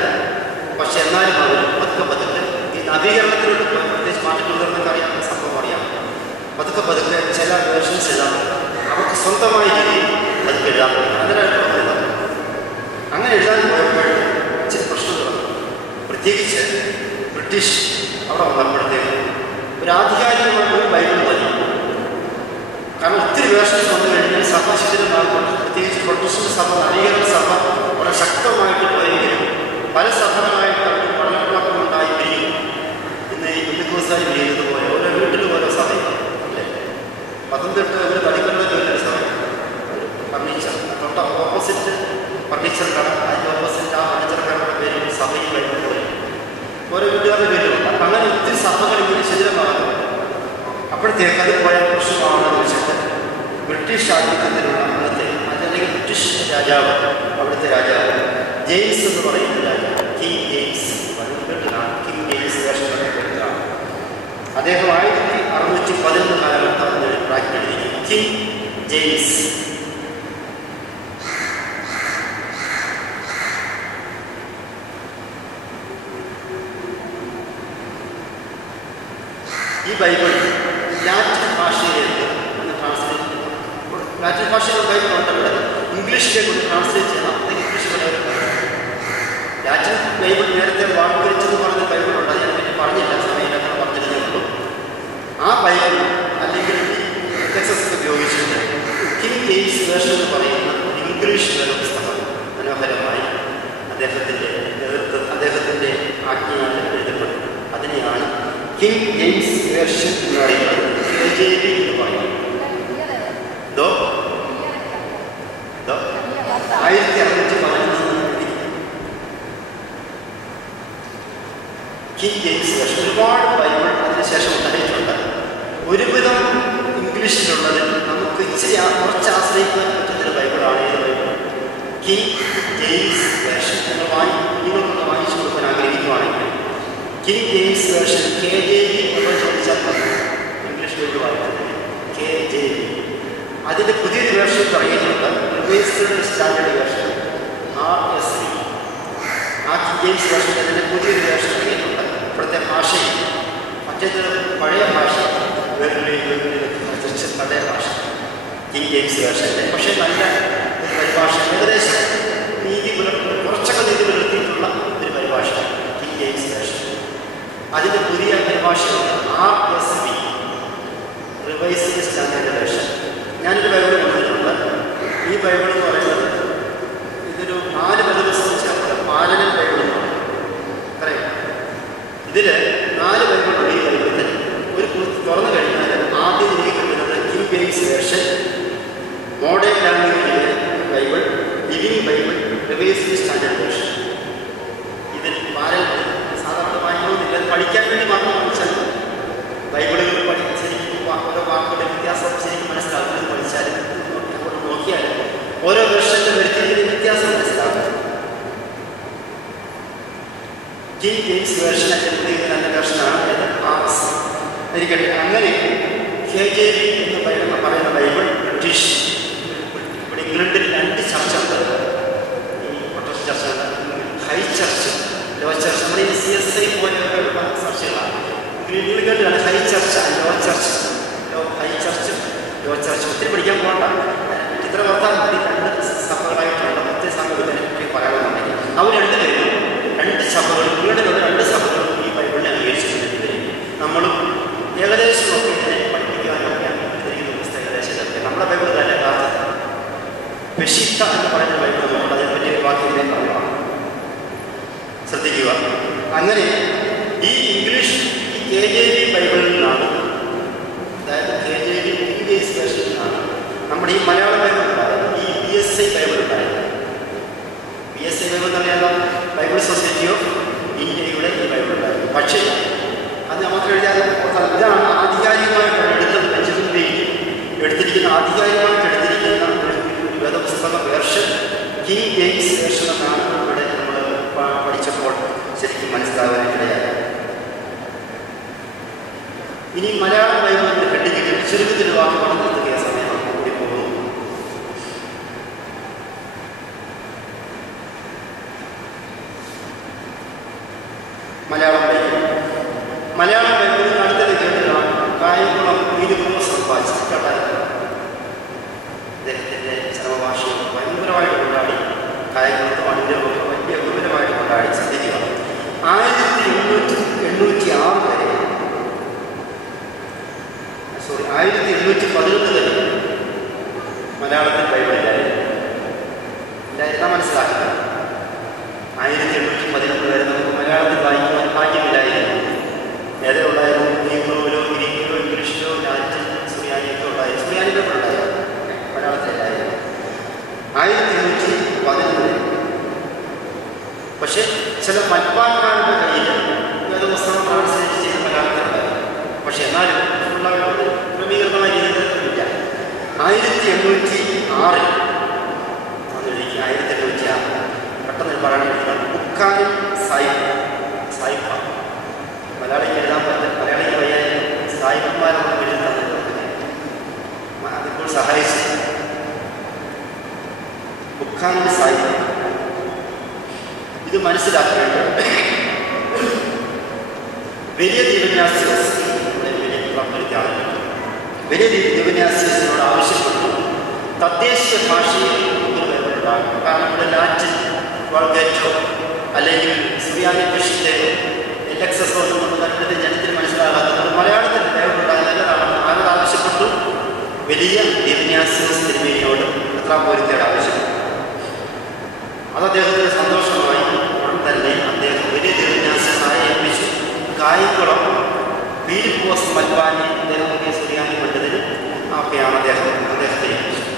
പക്ഷെ എന്നാലും അവർ പതുക്കെ ഈ നവീകരണത്തിലോട്ട് പോയി, പ്രത്യേകിച്ച് മാറ്റി കൊണ്ടുവരുന്നൊക്കെ അറിയാം, സംഭവം അറിയാം. പതുക്കെ ചില വേർഷൻസ് എഴുതാൻ അവർക്ക് സ്വന്തമായ രീതിയിൽ പതുക്കെ എഴുതാൻ പറ്റും. അതിനായിട്ട് എഴുതാൻ അങ്ങനെ എഴുതാൻ പോയപ്പോൾ ചില പ്രശ്നങ്ങൾ വന്നു. പ്രത്യേകിച്ച് ബ്രിട്ടീഷ് അവിടെ വന്നപ്പോഴത്തേക്ക് ഒരു ആധികാരികമായിട്ടൊരു ബൈബിൾ മതി. കാരണം ഒത്തിരി വേർഷൻസ് വന്നു കഴിഞ്ഞാൽ സഭ ശിഥിലമാകുന്നുണ്ട്. പ്രത്യേകിച്ച് പ്രൊട്ടസ്റ്റന്റ് സഭ, നവീകരണ സഭ വളരെ ശക്തമായിട്ട് പോയെങ്കിലും പല സഭകളായിട്ട് അവർ പഠനങ്ങളൊക്കെയുണ്ടായി പിരിയും. ഇന്ന് ഈ ഹിന്ദുക്കൂസായി പിരിയുന്നത് പോലെ ഓരോ വീട്ടിലും ഓരോ സഭയാണ് അല്ലേ. പത്തനംതിട്ട ഒരു പഠിക്കുന്നതിൽ ഒരു സഭ ഫർണിച്ചർ, തൊട്ട ഓപ്പോസിറ്റ് ഫർണിച്ചർ കട, അതിൻ്റെ ഓപ്പോസിറ്റ് ആ ഫർണിച്ചർ കടയുടെ പേരും സഭയും കഴിഞ്ഞ പോലെ ഓരോ വീട്ടുകാരുടെ പേരുണ്ട്. അപ്പം അങ്ങനെ ഒത്തിരി സഭകൾ ഇങ്ങനെ ശിഥിലമാകുന്നു. അപ്പോഴത്തേക്ക് അത് പോയ പ്രശ്നമാണെന്ന് വെച്ചിട്ട് ബ്രിട്ടീഷ് ആധിപത്യത്തിലുള്ള അന്നത്തെ അല്ലെങ്കിൽ ബ്രിട്ടീഷ് രാജാവ്, അവിടുത്തെ രാജാവ് ജെയിംസ് എന്ന് പറയുന്ന രാജാവ്, കിങ് ജെയിംസ്, കിങ് ജെയിംസ് വേഷങ്ങളെ കൊടുത്താണ്. അദ്ദേഹം 1611 കാലഘട്ടം ബ്രാക്കറ്റ് എഴുതിയിരിക്കുന്നു. King James. ഈ ബൈബിൾ ലാറ്റിൻ ഭാഷയിലേക്ക് ഒന്ന് ട്രാൻസ്ലേറ്റ് ചെയ്തു. ലാറ്റിൻ ഭാഷയിൽ ബൈബിൾ ഉണ്ടല്ലോ, ഇംഗ്ലീഷിലേക്ക് ഒന്ന് ട്രാൻസ്ലേറ്റ് ചെയ്യണം. ഇംഗ്ലീഷ് ലാറ്റിൻ ബൈബിൾ നേരത്തെ വാക്കുവരിച്ചെന്ന് പറഞ്ഞ ബൈബിളുണ്ട്, അതിനെപ്പറ്റി പറഞ്ഞില്ല, സമയമില്ലാത്ത പറഞ്ഞിരുന്നുള്ളൂ. ആ ബൈബിൾ അല്ലെങ്കിൽ ടെക്സസ് ഉപയോഗിച്ചിട്ട് കിങ് ജെയിംസ് വേർഷൻ എന്ന് പറയുന്ന ഇംഗ്ലീഷ് പുസ്തകം മനോഹരമായി അദ്ദേഹത്തിൻ്റെ ആജ്ഞയാൽ എഴുതപ്പെട്ടു. അതിനെയാണ് കിങ് ജെയിംസ് വേർഷൻ എന്ന് പറയുന്നത്. KJV എന്ന് പറയുന്നത് 1611 കിങ് ജെയിംസ് വേർഷൻ. ഒരുപാട് ബൈബിൾ അതിനുശേഷം ഉണ്ടായിട്ടുണ്ട്. ഒരുവിധം ഇംഗ്ലീഷിലുള്ളതിൽ നമുക്ക് ഇച്ചിരി കുറച്ച് ആശ്രയിക്കാൻ പറ്റുന്നൊരു ബൈബിളാണ് ഏത് ബൈബിൾ? King James version. നിങ്ങൾക്കൊന്ന് വായിച്ചു കൊടുക്കാൻ ആഗ്രഹിക്കുകയാണെങ്കിൽ കിങ് ജെയിംസ് വേർഷൻ KJV എന്ന് ചോദിച്ചാൽ മതി. ഇംഗ്ലീഷ് ബൈബിൾ വായിക്കുന്നത് KJV. അതിൻ്റെ പുതിയൊരു വേർഷൻ പറയുന്നുണ്ട്, റിവൈസ്ഡ് സ്റ്റാൻഡേർഡ് വേർഷൻ RSV. ആ കിങ് ജെയിംസ് വേർഷൻ അതിൻ്റെ പുതിയൊരു വേർഷൻ പറയുന്നുണ്ട്. ഇപ്പോഴത്തെ ഭാഷയിൽ മറ്റേത് പഴയ ഭാഷ, പഴയ ഭാഷ കിങ് ജെയിംസ് വേർഷൻ്റെ. പക്ഷേ നല്ല ഒരു പരിഭാഷ, ഏകദേശം കുറച്ചൊക്കെ നീതി പുലർത്തിയിട്ടുള്ള ഒരു പരിഭാഷ കിങ് ജെയിംസ് വേർഷൻ. അതിൻ്റെ പുതിയ പരിഭാഷയാണ് RSV, റിവൈസ്ഡ് സ്റ്റാൻഡേർഡ് വേർഷൻ. ഞാനൊരു ബൈബിൾ കൊണ്ടുവന്നിട്ടുണ്ട്. ഈ ബൈബിൾ എന്ന് പറയുന്നത് ഇതൊരു 4 ബൈബിൾസ് ചേർത്ത് പാരലൽ ബൈബിൾ എന്ന് പറയും. അറിയാം, ഇതിൽ 4 ബൈബിളുണ്ട്. ഈ ബൈബിളിൽ ഒരു തുറന്നു കഴിഞ്ഞാൽ ആദ്യം എനിക്ക് വരുന്നത് കിങ് ജെയിംസ് വേർഷൻ, മോഡേൺ ലാംഗ്വേജിലെ Bible, living Bible, revised standard version. ഇതിൽ പാരലൽ സാധാരണ വായിക്കണമെന്നില്ല, അത് പഠിക്കാൻ വേണ്ടി മാത്രം പഠിച്ചാൽ ബൈബിളുകൾ പഠിച്ചിരിക്കും. ഓരോ വാക്കുകളുടെ വ്യത്യാസം ശരിക്കും മനസ്സിലാക്കുന്നത് പഠിച്ചാലും അങ്ങോട്ട് നോക്കിയാലും ഓരോ വേർഷനിലും വരുത്തിയിരിക്കുന്ന വ്യത്യാസം മനസ്സിലാകും. കിങ് ജെയിംസ് വേർഷൻ പുതിയ നല്ല വേർഷനാണ്. RSV ഇരിക്കട്ടെ. അങ്ങനെ KJV എന്ന് പറയുന്ന ബൈബിൾ ബ്രിട്ടീഷ്, ഇവിടെ ഇംഗ്ലണ്ടിൽ 2 ചർച്ചുണ്ട്. ഈ പ്രൊട്ടസ്റ്റന്റ് ചർച്ചുണ്ട്, ഹൈ ചർച്ച്, ലോ ചർച്ച്. നമ്മുടെ ഈ CSI പോലെയുള്ള ചർച്ചകളാണ്. ഇംഗ്ലണ്ടിലാണ് high church, low church. High ചർച്ചും ലോ ചർച്ചും ഒത്തിരി പഠിക്കാൻ പോകണ്ട, ഇത്ര വർത്താൻ മതി. 2 സഭകളായിട്ടുള്ള ഒത്തിരി സഭകളെ പറയാമെന്നുണ്ടെങ്കിൽ അവർ 2 പേരും 2 സഭകളും, ഇംഗ്ലണ്ടിലുള്ള 2 സഭകളും ഈ ബൈബിളിനെ അംഗീകരിച്ചിട്ടുണ്ട്. നമ്മളും ഏകദേശം ഒക്കെ ഇതിനെ പഠിപ്പിക്കാനൊക്കെയാണ് എടുത്തിരിക്കുന്ന പുസ്തകം. ഏകദേശം നമ്മുടെ ബൈബിൾ തന്നെ യഥാർത്ഥത്തിൽ പെഷിത്ത എന്ന് പറയുന്ന ബൈബിൾ നമ്മൾ അതിനെപ്പറ്റി ഒരു വാക്കിനെ പറയാം, ശ്രദ്ധിക്കുക. അങ്ങനെ ഈ ഇംഗ്ലീഷ് KJV ബൈബിളിൽ നിന്നാണ്, അതായത് KJV കിങ് ജെയിംസ് വേർഷനിൽ നിന്നാണ് നമ്മുടെ ഈ മലയാള ബൈബിൾ ഉണ്ടായത്. ഈ BSI ബൈബിൾ ഉണ്ടായത്. BSI ബൈബിൾ എന്ന് പറഞ്ഞാൽ ബൈബിൾ സൊസൈറ്റി ഓഫ് ഇന്ത്യയുടെ ഈ ബൈബിൾ ഉണ്ടായിരുന്നു. പക്ഷേ അത് മാത്രം എഴുതിയാൽ ഇതാണ് ആധികാരികമായിട്ട് എടുത്തിരിക്കുന്ന ആധികാരികമായിട്ട് എടുത്തിരിക്കുന്ന ഒരു വേദപുസ്തക വേർഷൻ കിങ് ജെയിംസ് വേർഷൻ എന്നാണ് ഇവിടെ നമ്മൾ പഠിച്ചപ്പോൾ ശരിക്കും മനസ്സിലാകാനിടയായത്. ഇനി മലയാളം ബൈബിളിൻ്റെ ഹെഡിങ്ങിൽ ചുരുക്കത്തിൽ വാക്കുകൾ നിർത്തുക സമയം കൂടി പോകുന്നു. മലയാളം ബൈബിൾ. മലയാളം ബൈബിളിൽ അടുത്തത് കേട്ടതാണ് കായംകുളം വീരുപോസ് കേട്ടായിരുന്നു. അദ്ദേഹത്തിൻ്റെ ചരമഭാഷയും ഭയങ്കരമായിട്ട് കൊണ്ടാടി, കായംകുളത്ത് വണ്ടിൻ്റെ വലിയ ഗുരുതരമായിട്ട് കൊണ്ടാടി. ശ്രദ്ധിക്കുക, 1886 വരെ 1811 വരെ മലയാളത്തിൽ ബൈബിളില്ലായിരുന്നു. മനസ്സിലാക്കുക, 1811 വരെ നമുക്ക് മലയാളത്തിൽ വായിക്കുവാൻ ഭാഗ്യമില്ലായിരുന്നു. ഏതേ ഉണ്ടായിരുന്നു? ഹീബ്രുവിലോ ഗ്രീക്കിലോ ഇംഗ്ലീഷിലോ ലാറ്റിൻ സുറിയാനിയൊക്കെ ഉണ്ടായിരുന്നു. സുറിയാനി പേപ്പർ ഉണ്ടായിരുന്നു, മലയാളത്തിലായിരുന്നു 1811 വരെ. പക്ഷെ ചില മൽപ്പാക്കാരുടെ കയ്യിൽ വേദപുസ്തകം ട്രാൻസ്ലേറ്റ് ചെയ്ത് മലയാളത്തിലുണ്ടായിരുന്നു. പക്ഷെ എന്നാലും ഫുള്ളായിട്ട് ക്രമീകൃതമായ രീതിയിൽ ഇല്ല. 1806 പെട്ടെന്ന് പറയാൻ ബുക്കാനും സായിപ്പ മലയാളിക്ക് എഴുതാൻ പറ്റും. മലയാളിക്ക് വയ്യാനും സായിപ്പന്മാരെന്ന് എഴുതി തന്നത് അതിപ്പോൾ സഹായിച്ചു. ബുക്കാനും സായിപ്പ ഇത് മനസ്സിലാക്കേണ്ടത് വലിയ ദിവന്യാസിനോട് ആവശ്യപ്പെട്ടു തദ്ദേശീയ ഭാഷയിൽ ഉണ്ടാകും. കാരണം ഇവിടെ ലാറ്റിൻ വാൾഗേറ്റോ അല്ലെങ്കിൽ സുറിയാനി ഫിഷിൻ്റെ എലക്സസോ എന്നുകൊണ്ട് തന്നെ ജനത്തിന് മനസ്സിലാകാത്തത് മലയാളത്തിൽ ഉണ്ടാകുന്ന നല്ലതാണ്. ആരോട് ആവശ്യപ്പെട്ടു? വലിയ ദിവന്യാസിയോസ് തിരുമേനിയോട് മെത്രാപ്പോലീത്തയോട് ആവശ്യപ്പെട്ടു. അത് അദ്ദേഹത്തിന് സന്തോഷമായി. ഉടൻ തന്നെ അദ്ദേഹം വലിയ ദിവന്യാസിയോസായി ഏൽപ്പിച്ചു. കായംകുളം വീരുപോസ് മൽവാനി അദ്ദേഹം സുറിയാനി പണ്ഡിതന് ഒക്കെയാണ് അദ്ദേഹത്തെ ഏൽപ്പിച്ചത്.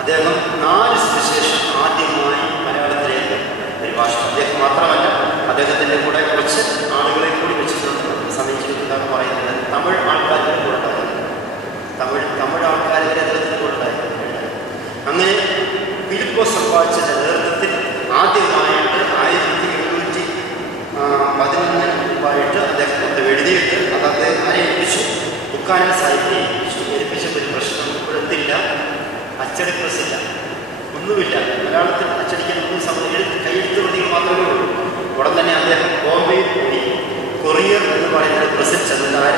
അദ്ദേഹം 4 സുവിശേഷം ആദ്യമായി മലയാളത്തിലേക്ക് പരിഭാഷ. അദ്ദേഹം മാത്രമല്ല, അദ്ദേഹത്തിൻ്റെ കൂടെ കുറച്ച് ആളുകളെ കൂടി വെച്ചിട്ടുണ്ട്. സമീപിക്കുന്നതാണ് പറയുന്നത്. തമിഴ് ആൾക്കാരുടെ കൂടെ ഉണ്ടായിരുന്നു. തമിഴ് ആൾക്കാരെ അദ്ദേഹത്തിൻ്റെ കൂടെ ഉണ്ടായിരുന്നു. അങ്ങനെ ഫിലിപ്പോസ് സമ്പാദിച്ചതിൻ്റെ നേതൃത്വത്തിൽ ആദ്യമായിട്ട് 1811 അദ്ദേഹം എഴുതിയിട്ട് അത് അദ്ദേഹം ആരെ ഏൽപ്പിച്ചു? ബുക്കാന സാഹിബിനെ ഏൽപ്പിച്ചപ്പോൾ ഒരു പ്രശ്നം ഇപ്പോഴത്തില്ല. അച്ചടി പ്രസ്സില്ല, ഒന്നുമില്ല. മലയാളത്തിൽ അച്ചടിക്കാൻ ഒന്നും കൈയെഴുത്ത് പ്രതികൾ മാത്രമേ ഉള്ളൂ. ഉടൻ തന്നെ അദ്ദേഹം ബോംബെയിൽ പോയി കൊറിയർ എന്ന് പറയുന്നത് പ്രസിൽ ചെന്നാർ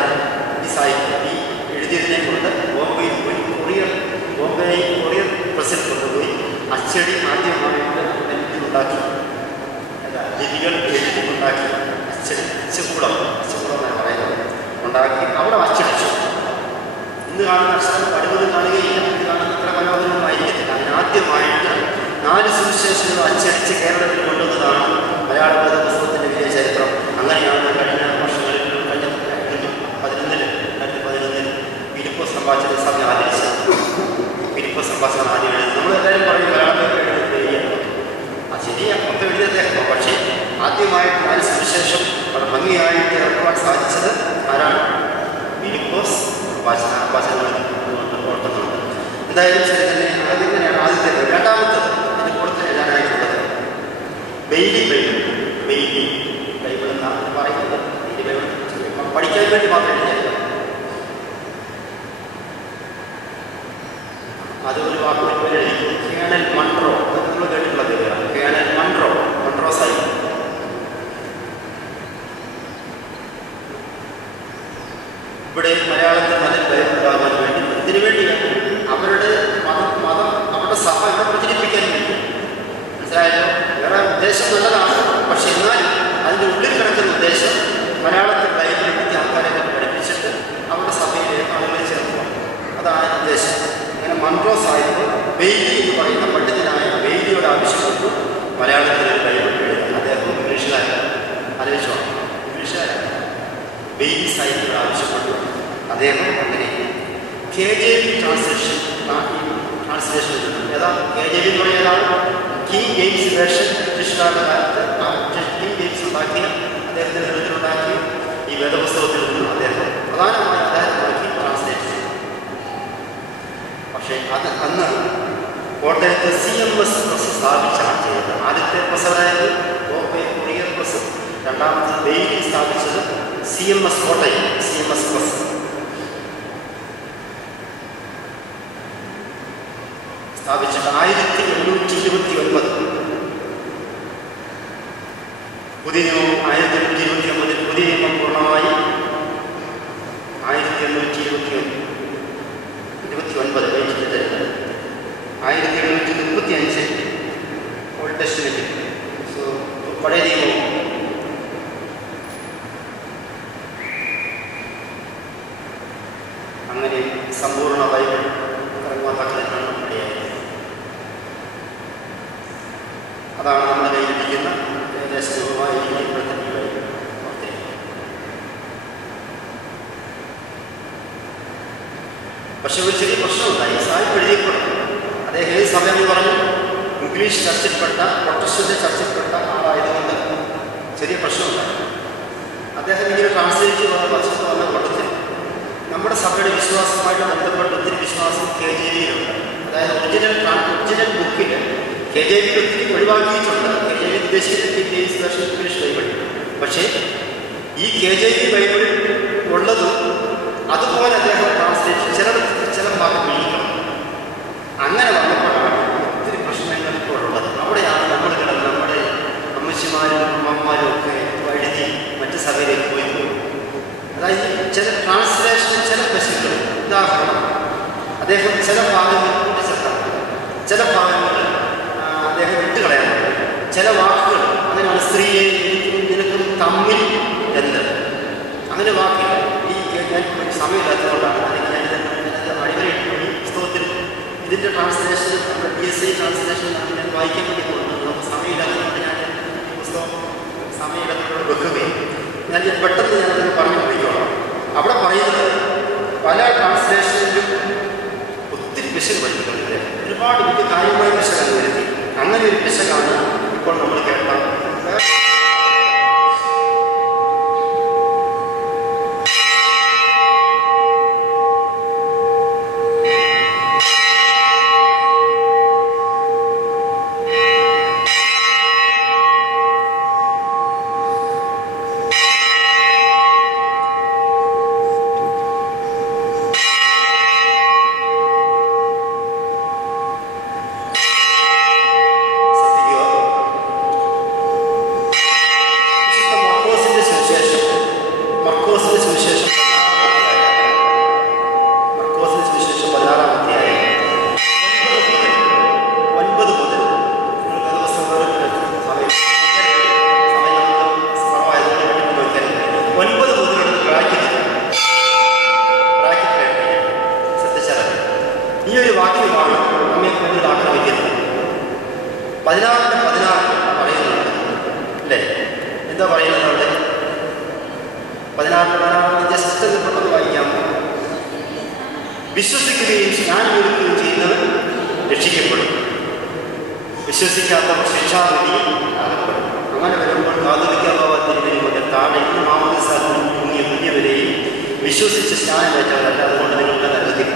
ഈ സാഹിത്യം ഈ എഴുതിയതിനെ കൊണ്ട് ബോംബെയിൽ പോയി കൊറിയർ പ്രസിൽ കൊണ്ടുപോയി അച്ചടി ആദ്യമായിട്ട് ഉണ്ടാക്കി. ലിപികൾ എഴുതിയുണ്ടാക്കി അച്ചകൂടം എന്നാണ് പറയുന്നത് ഉണ്ടാക്കി അവിടെ അച്ചടിച്ചു. ഇന്ന് കാണുന്ന അക്ഷരം പടുവത് കാണുകയില്ല. ഇന്ന് കാണുന്ന അത്ര മനോഹരമായിരിക്കത്തില്ല. അതിനാദ്യമായിട്ട് 4 സുവിശേഷങ്ങൾ അച്ചടിച്ച് കേരളത്തിൽ കൊണ്ടുവന്നതാണ് മലയാള പുസ്തകത്തിൻ്റെ വലിയ ചരിത്രം. അങ്ങനെയാണ് കഴിഞ്ഞ വർഷങ്ങളിൽ 2011 ഫിലിപ്പോസ് സമ്പാദിച്ചത് സഭ ആദരിച്ചത്. ഫിലിപ്പോസ് സമ്പാദിച്ചാണ് ആദ്യം എഴുതുന്നത്. നമ്മളെല്ലാവരും പറയും മലയാളത്തിൽ എഴുതുകയാണ്. അത് ശരിയാണ്, മൊത്തം എഴുതിയ അദ്ദേഹം. പക്ഷേ ആദ്യമായിട്ട് 4 സുവിശേഷം വളരെ ഭംഗിയായിട്ട് ഇറക്കുവാൻ സാധിച്ചത് ആരാണ്? ഫിലിപ്പോസ് വചനങ്ങൾ ഓർക്കുന്നുണ്ട്. എന്തായാലും ശരി തന്നെ. അതിങ്ങനെയാണ് ആദ്യത്തേത്. രണ്ടാമത്തത് ഇതിന് പുറത്ത് എഴുതാനായിട്ടുള്ളത് ബെയ്ലി ബൈബിൾ എന്നാണ് പറയുന്നത്. പഠിക്കാൻ വേണ്ടി മാത്രം എഴുതിയാൽ അത് ഒരു വാക്കുകൾ പോലെ എഴുതി. കേണൽ മൺട്രോ, നമ്മൾ കേട്ടിട്ടുള്ള പേരാണ്. Colonel Munro Sahib. ഇവിടെ മലയാളത്തിൽ നല്ല ഉണ്ടാകാൻ വേണ്ടി ഇതിനു വേണ്ടിയാണ് അവരുടെ മതം അവരുടെ സഭ ഇവിടെ പ്രചരിപ്പിക്കാൻ വേണ്ടി. മനസ്സിലായല്ലോ? വേറെ ഉദ്ദേശം നല്ലതാണ്. പക്ഷെ എന്നാലും അതിൻ്റെ ഉള്ളിൽ കിടക്കുന്ന ഉദ്ദേശം മലയാളത്തിൽ ബൈബിൾ എടുത്ത് ആൾക്കാരെ പഠിപ്പിച്ചിട്ട് അവരുടെ സഭയിലേക്ക് ആളുകളെ ചേർക്കുക. അതാണ് ഉദ്ദേശം. അങ്ങനെ മൺട്രോ സാഹിബ് ബെയ്ലി എന്ന് പറയുന്ന പണ്ഡിതനായ ബെയ്ലിയോട് ആവശ്യപ്പെട്ടു മലയാളത്തിൽ ബൈബിൾ എഴുതാൻ. അദ്ദേഹം ഇംഗ്ലീഷുകാരാണ്. ആലോചിച്ചോ? ഇംഗ്ലീഷുകാരാണ്. ബെയ്ലി സാഹിബിനോട് ആവശ്യപ്പെട്ടു. അദ്ദേഹം അങ്ങനെ KJV ട്രാൻസ്ലേഷൻ ഏതാ? KJV എന്ന് പറയുന്നതാണ് കിങ് ജെയിംസ് വേർഷൻ. ബ്രിട്ടീഷുകാരുടെ കാലത്ത് കിങ് ജെയിംസ് ഉണ്ടാക്കിയ അദ്ദേഹത്തിൻ്റെ നേതൃത്വത്തിലുണ്ടാക്കിയ ഈ വേദപുസ്തകത്തിൽ നിന്ന് അദ്ദേഹം പ്രധാനമായ ആധാരമാക്കി ട്രാൻസ്ലേറ്റ് ചെയ്തു. പക്ഷേ അന്ന് കോട്ടയത്ത് CMS പ്രസ് സ്ഥാപിച്ചാണ് ചെയ്തത്. ആദ്യത്തെ പ്രസ് അതായത് ബോംബെ കൊറിയർ പ്രസ്. രണ്ടാമത്തെ ബെയ്ലി സ്ഥാപിച്ചത് CMS കോട്ടയം CMS പ്രസ്. സ്ഥാപിച്ചിട്ട് 1829. പുതിയ നിയമം 1829 പുതിയ നിയമം പൂർണ്ണമായി 1829 1735 ഓൾഡ് ടെസ്റ്റ്മെന്റ്. സോ പഴയ നിയമവും അങ്ങനെ സമ്പൂർണ്ണ ബൈബിൾ കർമ്മമാക്കാനാണ് ഇടയായത്. അതാണ് നമ്മുടെ കയ്യിലിരിക്കുന്ന ഏകദേശം പക്ഷെ ഒരു ചെറിയ പ്രശ്നമുണ്ടായി. സാഹിബ് എഴുതിയപ്പോൾ അദ്ദേഹം ഏത് സമയം പറഞ്ഞു ഇംഗ്ലീഷ് ചർച്ചിൽപ്പെട്ട പ്രൊട്ടസ്റ്റന്റ് ചർച്ചിൽപ്പെട്ട ആളായതുകൊണ്ട് ചെറിയ പ്രശ്നമുണ്ടായി. അദ്ദേഹം ഇങ്ങനെ ട്രാൻസ്ലേറ്റ് വർഷത്ത് വന്ന കൂട്ടത്തിൽ നമ്മുടെ സഭയുടെ വിശ്വാസവുമായിട്ട് ബന്ധപ്പെട്ട ഒത്തിരി വിശ്വാസം KJV-യിലുണ്ട്. അതായത് ഒറിജിനൽ ബുക്കിൽ KJV ഒത്തിരി ഒഴിവാക്കിയിട്ടുണ്ട്. KJV ഉദ്ദേശിക്കുന്നത് ഇംഗ്ലീഷ് ബൈബിൾ. പക്ഷേ ഈ KJV ബൈബിളിൽ ഉള്ളതും അതുപോലെ അദ്ദേഹം ട്രാൻസ്ലേഷൻ ചില ഭാഗം വിളിക്കണം. അങ്ങനെ വന്നപ്പോഴാണ് ഒത്തിരി പ്രശ്നങ്ങൾ ഇപ്പോൾ ഉള്ളത്. അവിടെയാണ് നമ്മൾ കിടന്ന് നമ്മുടെ അമ്മച്ചിമാരും അമ്മമാരും ഒക്കെ വഴുതി മറ്റ് സഭയിലേക്ക് പോയി പോകും. അതായത് ചില ട്രാൻസ്ലേഷൻ ചില പ്രശ്നങ്ങൾ, ഉദാഹരണം അദ്ദേഹം ചില ഭാഗങ്ങൾ കൂട്ടിച്ചേർക്കാം, ചില ഭാഗങ്ങൾ അദ്ദേഹം വിട്ടുകളയാൻ, ചില വാക്കുകൾ അങ്ങനെയാണ് സ്ത്രീയെ നിനക്കും തമ്മിൽ എന്ന് അങ്ങനെ വാക്കില്ല. ഞാൻ സമയമില്ലാത്തതുകൊണ്ടാണ് അല്ലെങ്കിൽ ഞാൻ അടിവരയിട്ട് പുസ്തകത്തിൽ ഇതിൻ്റെ ട്രാൻസ്ലേഷൻ നമ്മുടെ PSI ട്രാൻസ്ലേഷൻ ഞാൻ വായിക്കാൻ വേണ്ടി പോകുന്നത്. നമുക്ക് സമയമില്ലാത്തതുകൊണ്ട് ഞാൻ ഈ പുസ്തകം സമയമില്ലാത്തതോട് വെക്കുകയും ഞാൻ പെട്ടെന്ന് ഞാനത് പറഞ്ഞു പോയിക്കോളാം. അവിടെ പറയുന്നത് പല ട്രാൻസ്ലേഷനിലും ഒത്തിരി പിശക് വരുന്നുണ്ട്. ഒരുപാട് വലിയ കാര്യമായ പിശകാണ് വരുത്തി. അങ്ങനെ ഒരു പിശകാണ് ഇപ്പോൾ നമ്മൾ കേട്ടാൽ വിശ്വസിക്കുകയും സ്നാനമൊരുക്കുകയും ചെയ്യുന്നവൻ രക്ഷിക്കപ്പെടും, വിശ്വസിക്കാത്തവർ ശിക്ഷാവിധിയിൽ അകപ്പെടും. അങ്ങനെ വരുമ്പോൾ കാതോലിക്കാഭാവത്തിന് താഴെ ഇന്ന് മാമോദീസാമുങ്ങിയ കുഞ്ഞവരെയും വിശ്വസിച്ച് സ്നാനമേറ്റവരല്ല. അതുകൊണ്ട് നിങ്ങൾക്ക് അനുവദിക്കും.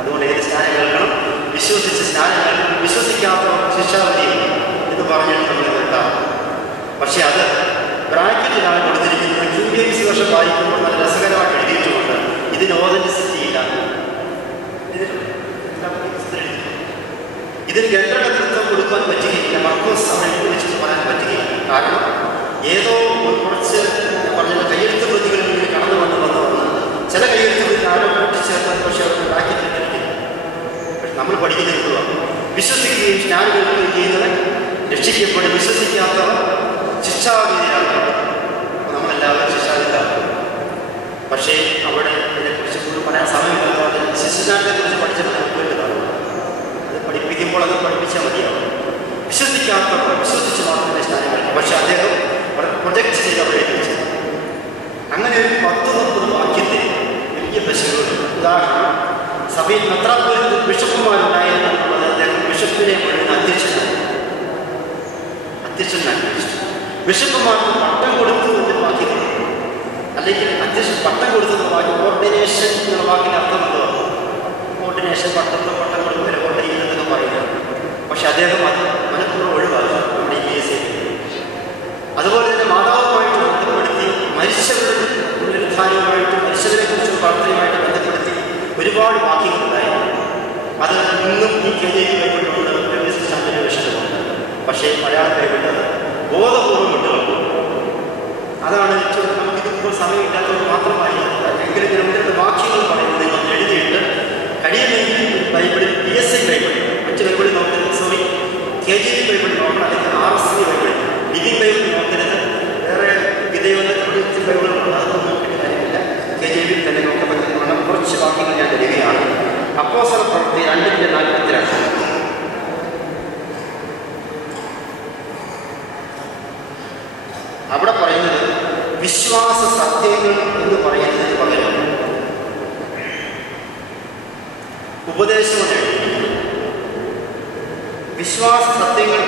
അതുകൊണ്ട് ഏത് സ്നാനം കേൾക്കണം? വിശ്വസിച്ച് സ്നാനം കേൾക്കണം. വിശ്വസിക്കാത്തവർ ശിക്ഷാവിധിയിൽ എന്ന് പറഞ്ഞിട്ട് നമ്മൾ കേട്ടാം. പക്ഷെ അത് ബ്രാക്കറ്റിലാണ് കൊടുത്തിരിക്കുന്നത്. King James വർഷം വായിക്കുമ്പോൾ നല്ല രസകരമായിട്ട് എഴുതിയിട്ടുമുണ്ട്. ഇതിന് ഓതന്റിസിറ്റി ഇല്ല. ഇതിന് ഗണ്ഡനതൃത്വം കൊടുക്കാൻ പറ്റുകയില്ല. മർക്കോസ് സമയത്ത് വെച്ചിട്ട് പറയാൻ പറ്റുകയില്ല. കാരണം ഏതോ കുറച്ച് പറഞ്ഞ കയ്യെഴുത്ത് പ്രതികളിൽ നിന്ന് കടന്നു വന്ന് ചില കയ്യെഴുത്ത് പ്രതി ആരോ കൂട്ടിച്ചേർത്താൻ പക്ഷേ അവർക്ക് ബ്രാക്കറ്റിൽ നമ്മൾ പഠിക്കുന്ന എന്തുവാണ്? വിശ്വസിക്കുകയും സ്നാനം കേൾക്കുകയും ചെയ്യുന്നവൻ രക്ഷിക്കപ്പെടും, വിശ്വസിക്കാത്തവർ ശിക്ഷാവിധിയിലാകും. അപ്പോൾ നമ്മളെല്ലാവരും ശിക്ഷാവിധിയിലാകും. പക്ഷേ അവിടെ ഇതിനെക്കുറിച്ച് കൂടുതൽ പറയാൻ സമയമില്ലാത്തതുകൊണ്ട് ശിശുനാട്ടത്തെക്കുറിച്ച് പഠിച്ചപ്പോൾ നമുക്ക് വേണ്ടതാണ്. അത് പഠിപ്പിക്കുമ്പോൾ അത് പഠിപ്പിച്ചാൽ മതിയാവും. വിശ്വസിക്കാത്തവർ വിശ്വസിച്ച് മാത്രമേ സ്നാനം കഴിക്കും. പക്ഷെ അദ്ദേഹം പ്രൊജക്ട് ചെയ്ത് അവിടെ എത്തിച്ചു. അങ്ങനെ ഒരു 10-30 വാക്യത്തിൽ വലിയ ബസ്സുകളുണ്ട്. ഉദാഹരണം, സഭയിൽ മെത്രാപ്പൊലീത്ത ബിഷപ്പുമാരുണ്ടായിരുന്നു എന്നുള്ളത് അദ്ദേഹം ബിഷപ്പിനെ മുഴുവൻ അധ്യക്ഷനായി. ബിഷപ്പുമാർക്ക് പട്ടം കൊടുത്തു എന്നൊരു വാക്യങ്ങളുണ്ട്. അല്ലെങ്കിൽ പട്ടം കൊടുത്തെന്ന വാക്യം ഓർഡിനേഷൻ എന്ന വാക്കിന് അർത്ഥം എന്തോ ഓർഡിനേഷൻ പട്ടം കൊടുക്കുക ഓർഡർ എന്നൊക്കെ പറയുന്നത്. പക്ഷെ അദ്ദേഹം അത് മനഃപൂർവ്വം ഒഴിവാക്കി നമ്മുടെ ഈ PSI. അതുപോലെ തന്നെ മാതാവുമായിട്ട് ബന്ധപ്പെടുത്തി മരിച്ചവരുടെ പുനരുദ്ധാനവുമായിട്ട് മരിച്ചവരെ കുറിച്ചുള്ള പ്രാർത്ഥനയുമായിട്ട് ബന്ധപ്പെടുത്തി ഒരുപാട് വാക്യങ്ങളുണ്ടായി. അത് ഇന്നും ഈ KJV പക്ഷേ മലയാള ബൈബിളിൽ ബോധപൂർവ്വം വിട്ടുകളഞ്ഞു. അതാണ് നമുക്കിതിപ്പോൾ സമയമില്ലാത്തവർ മാത്രമായി എങ്കിലും രണ്ട് വാക്യങ്ങൾ പറയുന്നത് നിങ്ങൾ എഴുതിയിട്ട് കഴിയുമെങ്കിൽ ബൈബിളിൽ PSI ബൈബിൾ, മറ്റ് ബൈബിളിൽ നോക്കരുത്, സോറി KJV ബൈബിൾ നോക്കണം, അല്ലെങ്കിൽ RSV ബൈബിൾ, ലിവിംഗ് ബൈബിൾ നോക്കരുത്. വേറെ വിധേയത്തിൽ ബൈബിളുകളുണ്ട്, അതൊന്നും നോക്കേണ്ട കാര്യമില്ല. KJV തന്നെ നോക്കാൻ പറ്റുന്നതാണ്. കുറച്ച് വാക്യങ്ങൾ ഞാൻ തരികയാണ്. അപ്പോസ്തല പ്രവൃത്തി 2:42. അവിടെ പറയുന്നത് വിശ്വാസ സത്യങ്ങൾ എന്ന് പറയുന്നതിന് പകരം ഉപദേശമാണ് എഴുതിയിരിക്കുന്നത്. വിശ്വാസ സത്യങ്ങൾ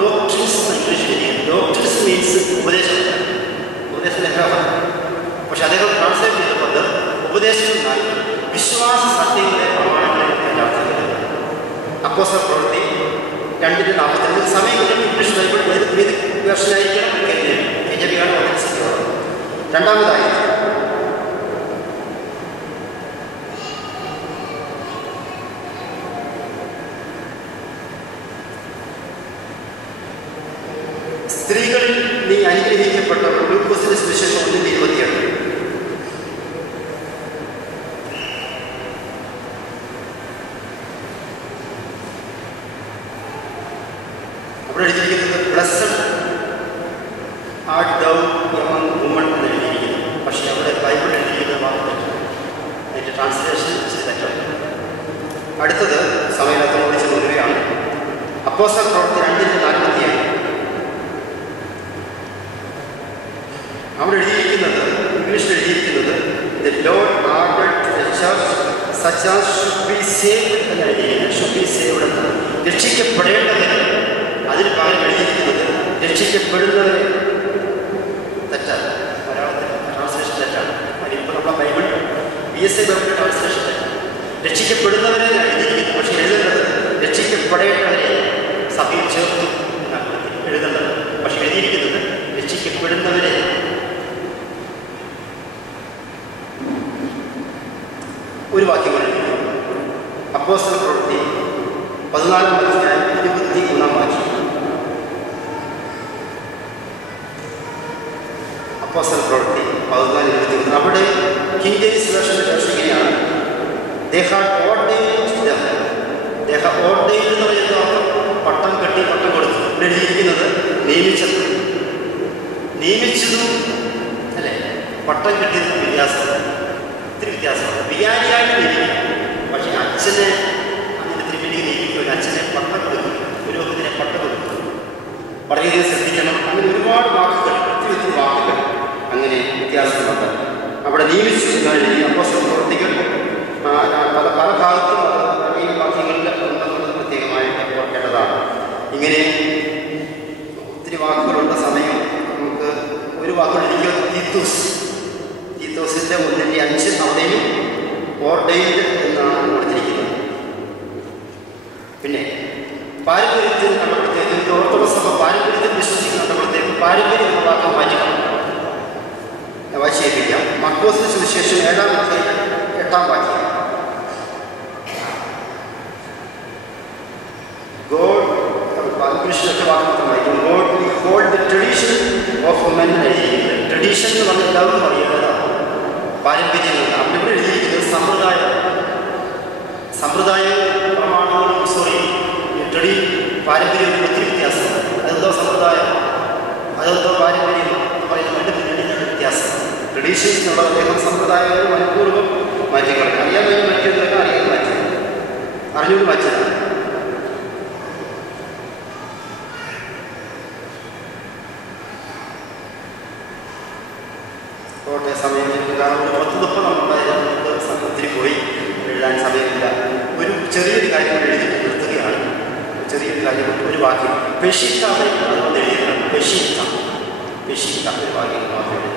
ഡോക്ട്രിൻസ് എന്ന് ഇംഗ്ലീഷിൽ എഴുതിയിരിക്കുന്നത്. ഡോക്ട്രിൻസ് മീൻസ് ഉപദേശം, ഉപദേശം ലഭ്യമാണ്. പക്ഷെ അദ്ദേഹം ട്രാൻസ്ലേറ്റ് ചെയ്തപ്പോൾ ഉപദേശം എന്നാൽ വിശ്വാസ സത്യങ്ങളുടെ പ്രമാണങ്ങളെ അർത്ഥം. അപ്പോസ്തല പ്രവൃത്തി 2:42. സമയം കിട്ടും ഇംഗ്ലീഷ് ബൈബിൾ ഏത് വേർഷനായിരിക്കണം? KJV-യാണ് വളരെ സ്ഥിരമാണ്. രണ്ടാമതായി സ്ത്രീകളിൽ നീ അനുഗ്രഹിക്കപ്പെട്ടവർ, ലൂക്കോസിന്റെ സുവിശേഷം 1:27. അവിടെ എഴുതിയിരിക്കുന്നത് blessed art thou among woman എന്ന് എഴുതിയിരിക്കുന്നു. പക്ഷേ അവിടെ ബൈബിൾ എഴുതിയിരിക്കുന്ന വാക്ക് അതിൻ്റെ ട്രാൻസ്ലേഷൻ തെറ്റാണ്. അടുത്തത് സമയത്ത് ഓടിച്ച് നോക്കുകയാണ്. അപ്പോസ്തല പ്രവൃത്തി 2:47. അവിടെ എഴുതിയിരിക്കുന്നത്, ഇംഗ്ലീഷിൽ എഴുതിയിരിക്കുന്നത് the Lord ordered the church such as should be saved എന്ന് എഴുതിയിരിക്കുന്നത്. ഷുഡ് ബി സേവ്ഡ് എന്ന് രക്ഷിക്കപ്പെടേണ്ടവർ. അതിന് പകരം എഴുതിയിരിക്കുന്നത് രക്ഷിക്കപ്പെടുന്നവരെ. തെറ്റാണ്, മലയാളത്തിൽ ട്രാൻസ്ലേഷൻ തെറ്റാണ്. അതിപ്പോൾ നമ്മളെ ബൈബിൾ PSI ബൈബിൾ ട്രാൻസ്ലേഷൻ തെറ്റാണ്. രക്ഷിക്കപ്പെടുന്നവരെ എഴുതിയിരിക്കുന്നു, പക്ഷേ എഴുതേണ്ടത് രക്ഷിക്കപ്പെടേണ്ടവരെ സഭയിൽ ചേർത്തു എഴുതേണ്ടത്. പക്ഷെ എഴുതിയിരിക്കുന്നത് രക്ഷിക്കപ്പെടുന്നവരെ. ഒരു വാക്യം എഴുതിയിരിക്കുന്നു. അപ്പോസ്തല പ്രവൃത്തി 14:23. അപ്പോസ്തല പ്രവൃത്തി 14:23. അവിടെ കിംഗ് ജെയിംസ് വേർഷന്റെ വേർഷൻ ഇങ്ങനെയാണ്: they had ordained them. they had ordained എന്ന് പറയുന്നത് പട്ടം കെട്ടി പട്ടം കൊടുത്തു. ഇവിടെ എഴുതിയിരിക്കുന്നത് നിയമിച്ചത്. നിയമിച്ചതും അല്ലേ, പട്ടം കെട്ടിയതും വ്യത്യാസം, ഒത്തിരി വ്യത്യാസമാണ്. വികാരിയായിട്ട് നിയമിക്കും, പക്ഷേ അച്ഛനെ അങ്ങനെ തിരുമേനി നിയമിക്കും. അച്ഛനെ പട്ടം കൊടുക്കും, പുരോഹിതനെ പട്ടം കൊടുക്കും. വളരെ ശ്രദ്ധിക്കണം. അങ്ങനെ ഒരുപാട് വാക്കുകൾ, ഒത്തിരി വാക്കുകൾ അങ്ങനെ വ്യത്യാസമുണ്ട്. അവിടെ നിയമിച്ചു എന്നാണ് എഴുതി. അപ്പോസ്തല പ്രവൃത്തികൾ പല ഭാഗത്തും ഈ വാക്യങ്ങളിൽ ഉണ്ടെന്നുള്ളത് പ്രത്യേകമായിട്ട് ഓർക്കേണ്ടതാണ്. ഇങ്ങനെ ഒത്തിരി വാക്കുകളുള്ള സമയം നമുക്ക് ഒരു വാക്കുകളിരിക്കും. തീത്തോസിൻ്റെ 1:5 അവിടെയും ഓർഡൈൻഡ് എന്നാണ് കൊടുത്തിരിക്കുന്നത്. പിന്നെ പാരമ്പര്യത്തിൽ കണ്ടപ്പോഴത്തേക്കും ഓർത്തഡോക്സ് സഭ പാരമ്പര്യത്തിൽ വിശ്വസിച്ച് കണ്ടപ്പോഴത്തേക്കും പാരമ്പര്യം എന്ന വാക്ക് മാറ്റിക്കണം. വായിച്ചേൽപ്പിക്കാം. മർക്കോസിന്റെ സുവിശേഷം 7:8 വാക്യം. God, ഇംഗ്ലീഷിലൊക്കെ വാക്ക് മാത്രം വായിക്കും. God we hold the tradition of men എഴുതിയിരിക്കുന്നത്. ട്രഡീഷൻ എന്ന് പറഞ്ഞാൽ എല്ലാവർക്കും അറിയേണ്ടതാണ്, പാരമ്പര്യങ്ങൾ. അവിടെ ഇവിടെ എഴുതിയിരിക്കുന്നത് സമ്പ്രദായം പ്രമാണങ്ങളും പാരമ്പര്യം ഒത്തിരി വ്യത്യാസമാണ്. അതെന്തോ സമ്പ്രദായം, അതെന്തോ പാരമ്പര്യം എന്ന് പറയുന്ന രണ്ട് പിന്നണിയുടെ വ്യത്യാസം. ട്രഡീഷൻസ് എന്നുള്ള അദ്ദേഹം സമ്പ്രദായങ്ങൾ മനഃപൂർവ്വം മാറ്റിക്കളഞ്ഞു. അറിയാൻ വേണ്ടി മാറ്റിയതൊക്കെ അറിയാൻ മാറ്റി, അറിഞ്ഞുകൊണ്ട് മാറ്റിയതാണ്. കോട്ടെ സമയം കാരണം ഒരു 10-30 നമ്മളുണ്ടായാലും നമുക്ക് ഒത്തിരി പോയി എഴുതാൻ സമയമില്ല. ഒരു ചെറിയൊരു കാര്യം എഴുതിയിട്ട് നിർത്തുകയാണ്. ചെറിയൊരു കാര്യം, ഒരു വാക്യം പെഷിത്ത അതുകൊണ്ട് എഴുതിയിട്ടാണ്. പെഷിത്ത ഒരു വാക്യം മാത്രം എഴുതി.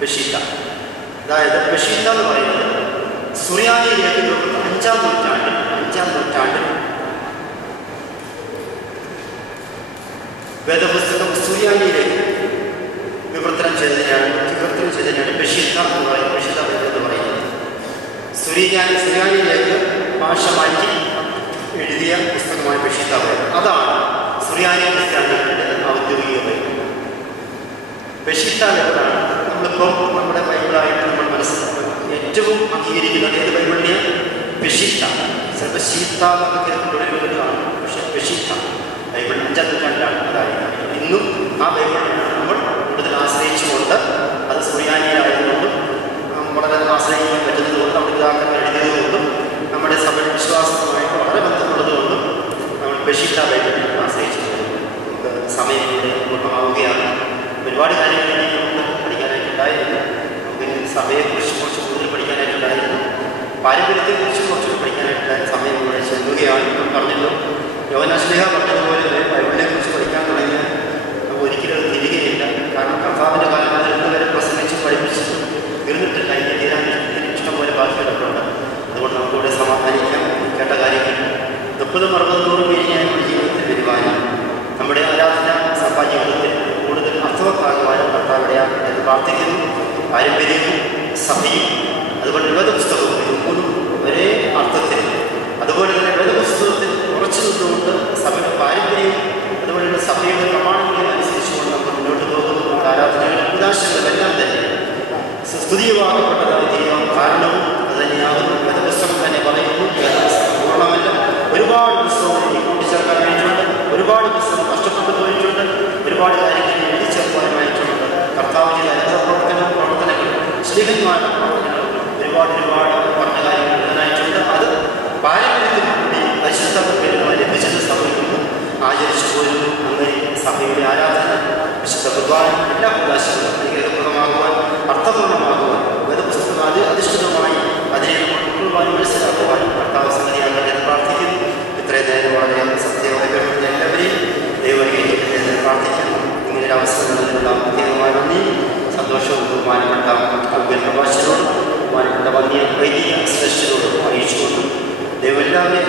പെഷിത്ത, അതായത് പെഷിത്ത എന്ന് പറയുന്നത് സുറിയാനി ലേഖനത്തിൽ 5-ാം നൂറ്റാണ്ടിൽ വേദപുസ്തകം സുറിയാനിയിലേക്ക് വിവർത്തനം ചെയ്തതിനാണ് പെഷിത്ത എന്ന് പറയുന്നത്. സുറിയാനിയിലേക്ക് ഭാഷ മാറ്റി എഴുതിയ പുസ്തകമായ ബഷീർ ബൈബിൾ. അതാണ് സുറിയാനി ക്രിസ്ത്യാനികളുടെ ഔദ്യോഗിക ബൈബിൾ. ബഷീർ ബൈബിളാണ് നമ്മളിപ്പോൾ നമ്മുടെ ബൈബിളായിട്ട് നമ്മൾ ഏറ്റവും അംഗീകരിക്കുന്നത്. ഏത് ബൈബിളിനെ? ബഷീർ. ചിലപ്പോൾ ശീത്ത എന്നൊക്കെ കേൾക്കുന്നതാണ്, പക്ഷേ ബഷീർ ബൈബിൾ 5-ാം നൂറ്റാണ്ടിലാണ് അതായത്. ഇന്നും ആ ബൈബിളിനാണ് നമ്മൾ കൂടുതൽ ആശ്രയിച്ചുകൊണ്ട്, അത് സുറിയാനിയിലായതുകൊണ്ടും വളരെ ആശ്രയിക്കാൻ പറ്റുന്നതുകൊണ്ടും നമ്മുടെ പിതാക്കൾ എഴുതിയതുകൊണ്ടും നമ്മുടെ സഭ വിശ്വാസവുമായിട്ട് വളരെ ബന്ധമുള്ളതുകൊണ്ടും നമ്മൾ ബഷീർ ബൈബിളിനെ ആശ്രയിച്ചു. നമുക്ക് സമയം പൂർണ്ണമാവുകയാണ്. ഒരുപാട് കാര്യങ്ങൾ നമുക്ക് പഠിക്കാനായിട്ടുണ്ടായിരുന്നു. നമുക്ക് സഭയെക്കുറിച്ച് കുറച്ച് കൂടുതൽ പഠിക്കാനായിട്ടുണ്ടായിരുന്നു. പാരമ്പര്യത്തെക്കുറിച്ച് കുറച്ചുകൂടി പഠിക്കാനായിട്ടുണ്ടായ സമയം ഇവിടെ ചെല്ലുകയാണ്. ഞാൻ പറഞ്ഞല്ലോ, യോഹന്നാൻ ശ്ലീഹ പറഞ്ഞതുപോലെ ബൈബിളിനെ കുറിച്ച് പഠിക്കാൻ തുടങ്ങിയാൽ നമുക്ക് ഒരിക്കലും അത് തിരികെയില്ല. കാരണം കർത്താവിൻ്റെ കാലം മുതൽ ഇന്ന് വരെ പ്രസംഗിച്ച് പഠിപ്പിച്ചിട്ടും തീർന്നിട്ടില്ല. അതിൻ്റെ തീരാൻ ഇഷ്ടംപോലെ ബാക്കി കിടപ്പുണ്ട്. അതുകൊണ്ട് നമുക്കിവിടെ സമാധാനിക്കാം. കേട്ട കാര്യങ്ങൾ 30-60 പേരിനായി നമ്മുടെ ജീവിതത്തിൽ വരുവാനും നമ്മുടെ ആരാധന സഭാ ജീവിതത്തിൽ കൂടുതൽ അർത്ഥവത്താകുവാനും കർത്താവിടെയാണ് എന്ന് പ്രാർത്ഥിക്കുന്നു. പാരമ്പര്യവും സഭയും അതുപോലെ വേദപുസ്തകവും ഇത് മൂന്നും ഒരേ അർത്ഥത്തിൽ, അതുപോലെ തന്നെ വേദപുസ്തകത്തിൽ ഉറച്ചു നിന്നുകൊണ്ട് സഭയുടെ പാരമ്പര്യവും അതുപോലെയുള്ള സഭയുടെ പ്രമാണങ്ങളും അനുസരിച്ചുകൊണ്ട് നമ്മൾ മുന്നോട്ട് പോകുന്നു. നമ്മുടെ ആരാധനകളും ഉദാശകളെല്ലാം തന്നെ സ്തുതിയുവാകപ്പെട്ടതായി തീരുവാൻ കാരണവും അത് തന്നെയാകുന്നു. വേദപുസ്തകം തന്നെ പറയുന്നു, പൂർണ്ണമല്ല, ഒരുപാട് പുസ്തകങ്ങൾ കൂട്ടിച്ചേർക്കാൻ വേണ്ടിയിട്ടുണ്ട്, ഒരുപാട് പുസ്തകം നഷ്ടപ്പെട്ടു പോയിട്ടുണ്ട്, ഒരുപാട് കാര്യങ്ങൾ എഴുതി ചേർക്കുവാനുമായിട്ടുണ്ട്. കർത്താവിൻ്റെ അനുഗ്രഹ പ്രവർത്തനങ്ങൾ ശ്ലീഹന്മാരുടെ പ്രവർത്തനങ്ങൾ ഒരുപാട് പറഞ്ഞ കാര്യങ്ങൾ എഴുതാനായിട്ടുണ്ട്. അത് പാരമ്പര്യത്തിൽ കൂടി പരിശുദ്ധ ലഭിച്ചത് സഭയിക്കുന്നു, ആചരിച്ചു പോരുന്നു. അങ്ങനെ സഭയുടെ ആരാധന, വിശുദ്ധ കുർബാന എല്ലാ പ്രകാശങ്ങളും അനുഗ്രഹപ്രദമാകുവാൻ, അർത്ഥപൂർണ്ണമാകുവാൻ, വേദപുസ്തകം അധിഷ്ഠിതമായി അതിനെ ഉൾക്കൊള്ളുവാനും മനസ്സിലാക്കുവാനും കർത്താവ് സംഗതിയാകട്ടെ എന്ന് പ്രാർത്ഥിക്കുന്നു. ഇത്രയും നേരം വളരെ സത്യമായി കേൾക്കുന്ന എല്ലാവരെയും ദൈവം പ്രാർത്ഥിക്കുന്നു. ഇങ്ങനെയൊരു അവസരങ്ങളിലുള്ള പ്രത്യേകമായ നന്ദി സന്തോഷവും ബഹുമാനപ്പെട്ട പ്രഭാഷകരോടും ബഹുമാനപ്പെട്ട വന്യ വൈദിക ശ്രേഷ്ഠരോടും അറിയിച്ചുകൊണ്ടും ദൈവം എല്ലാവരെയും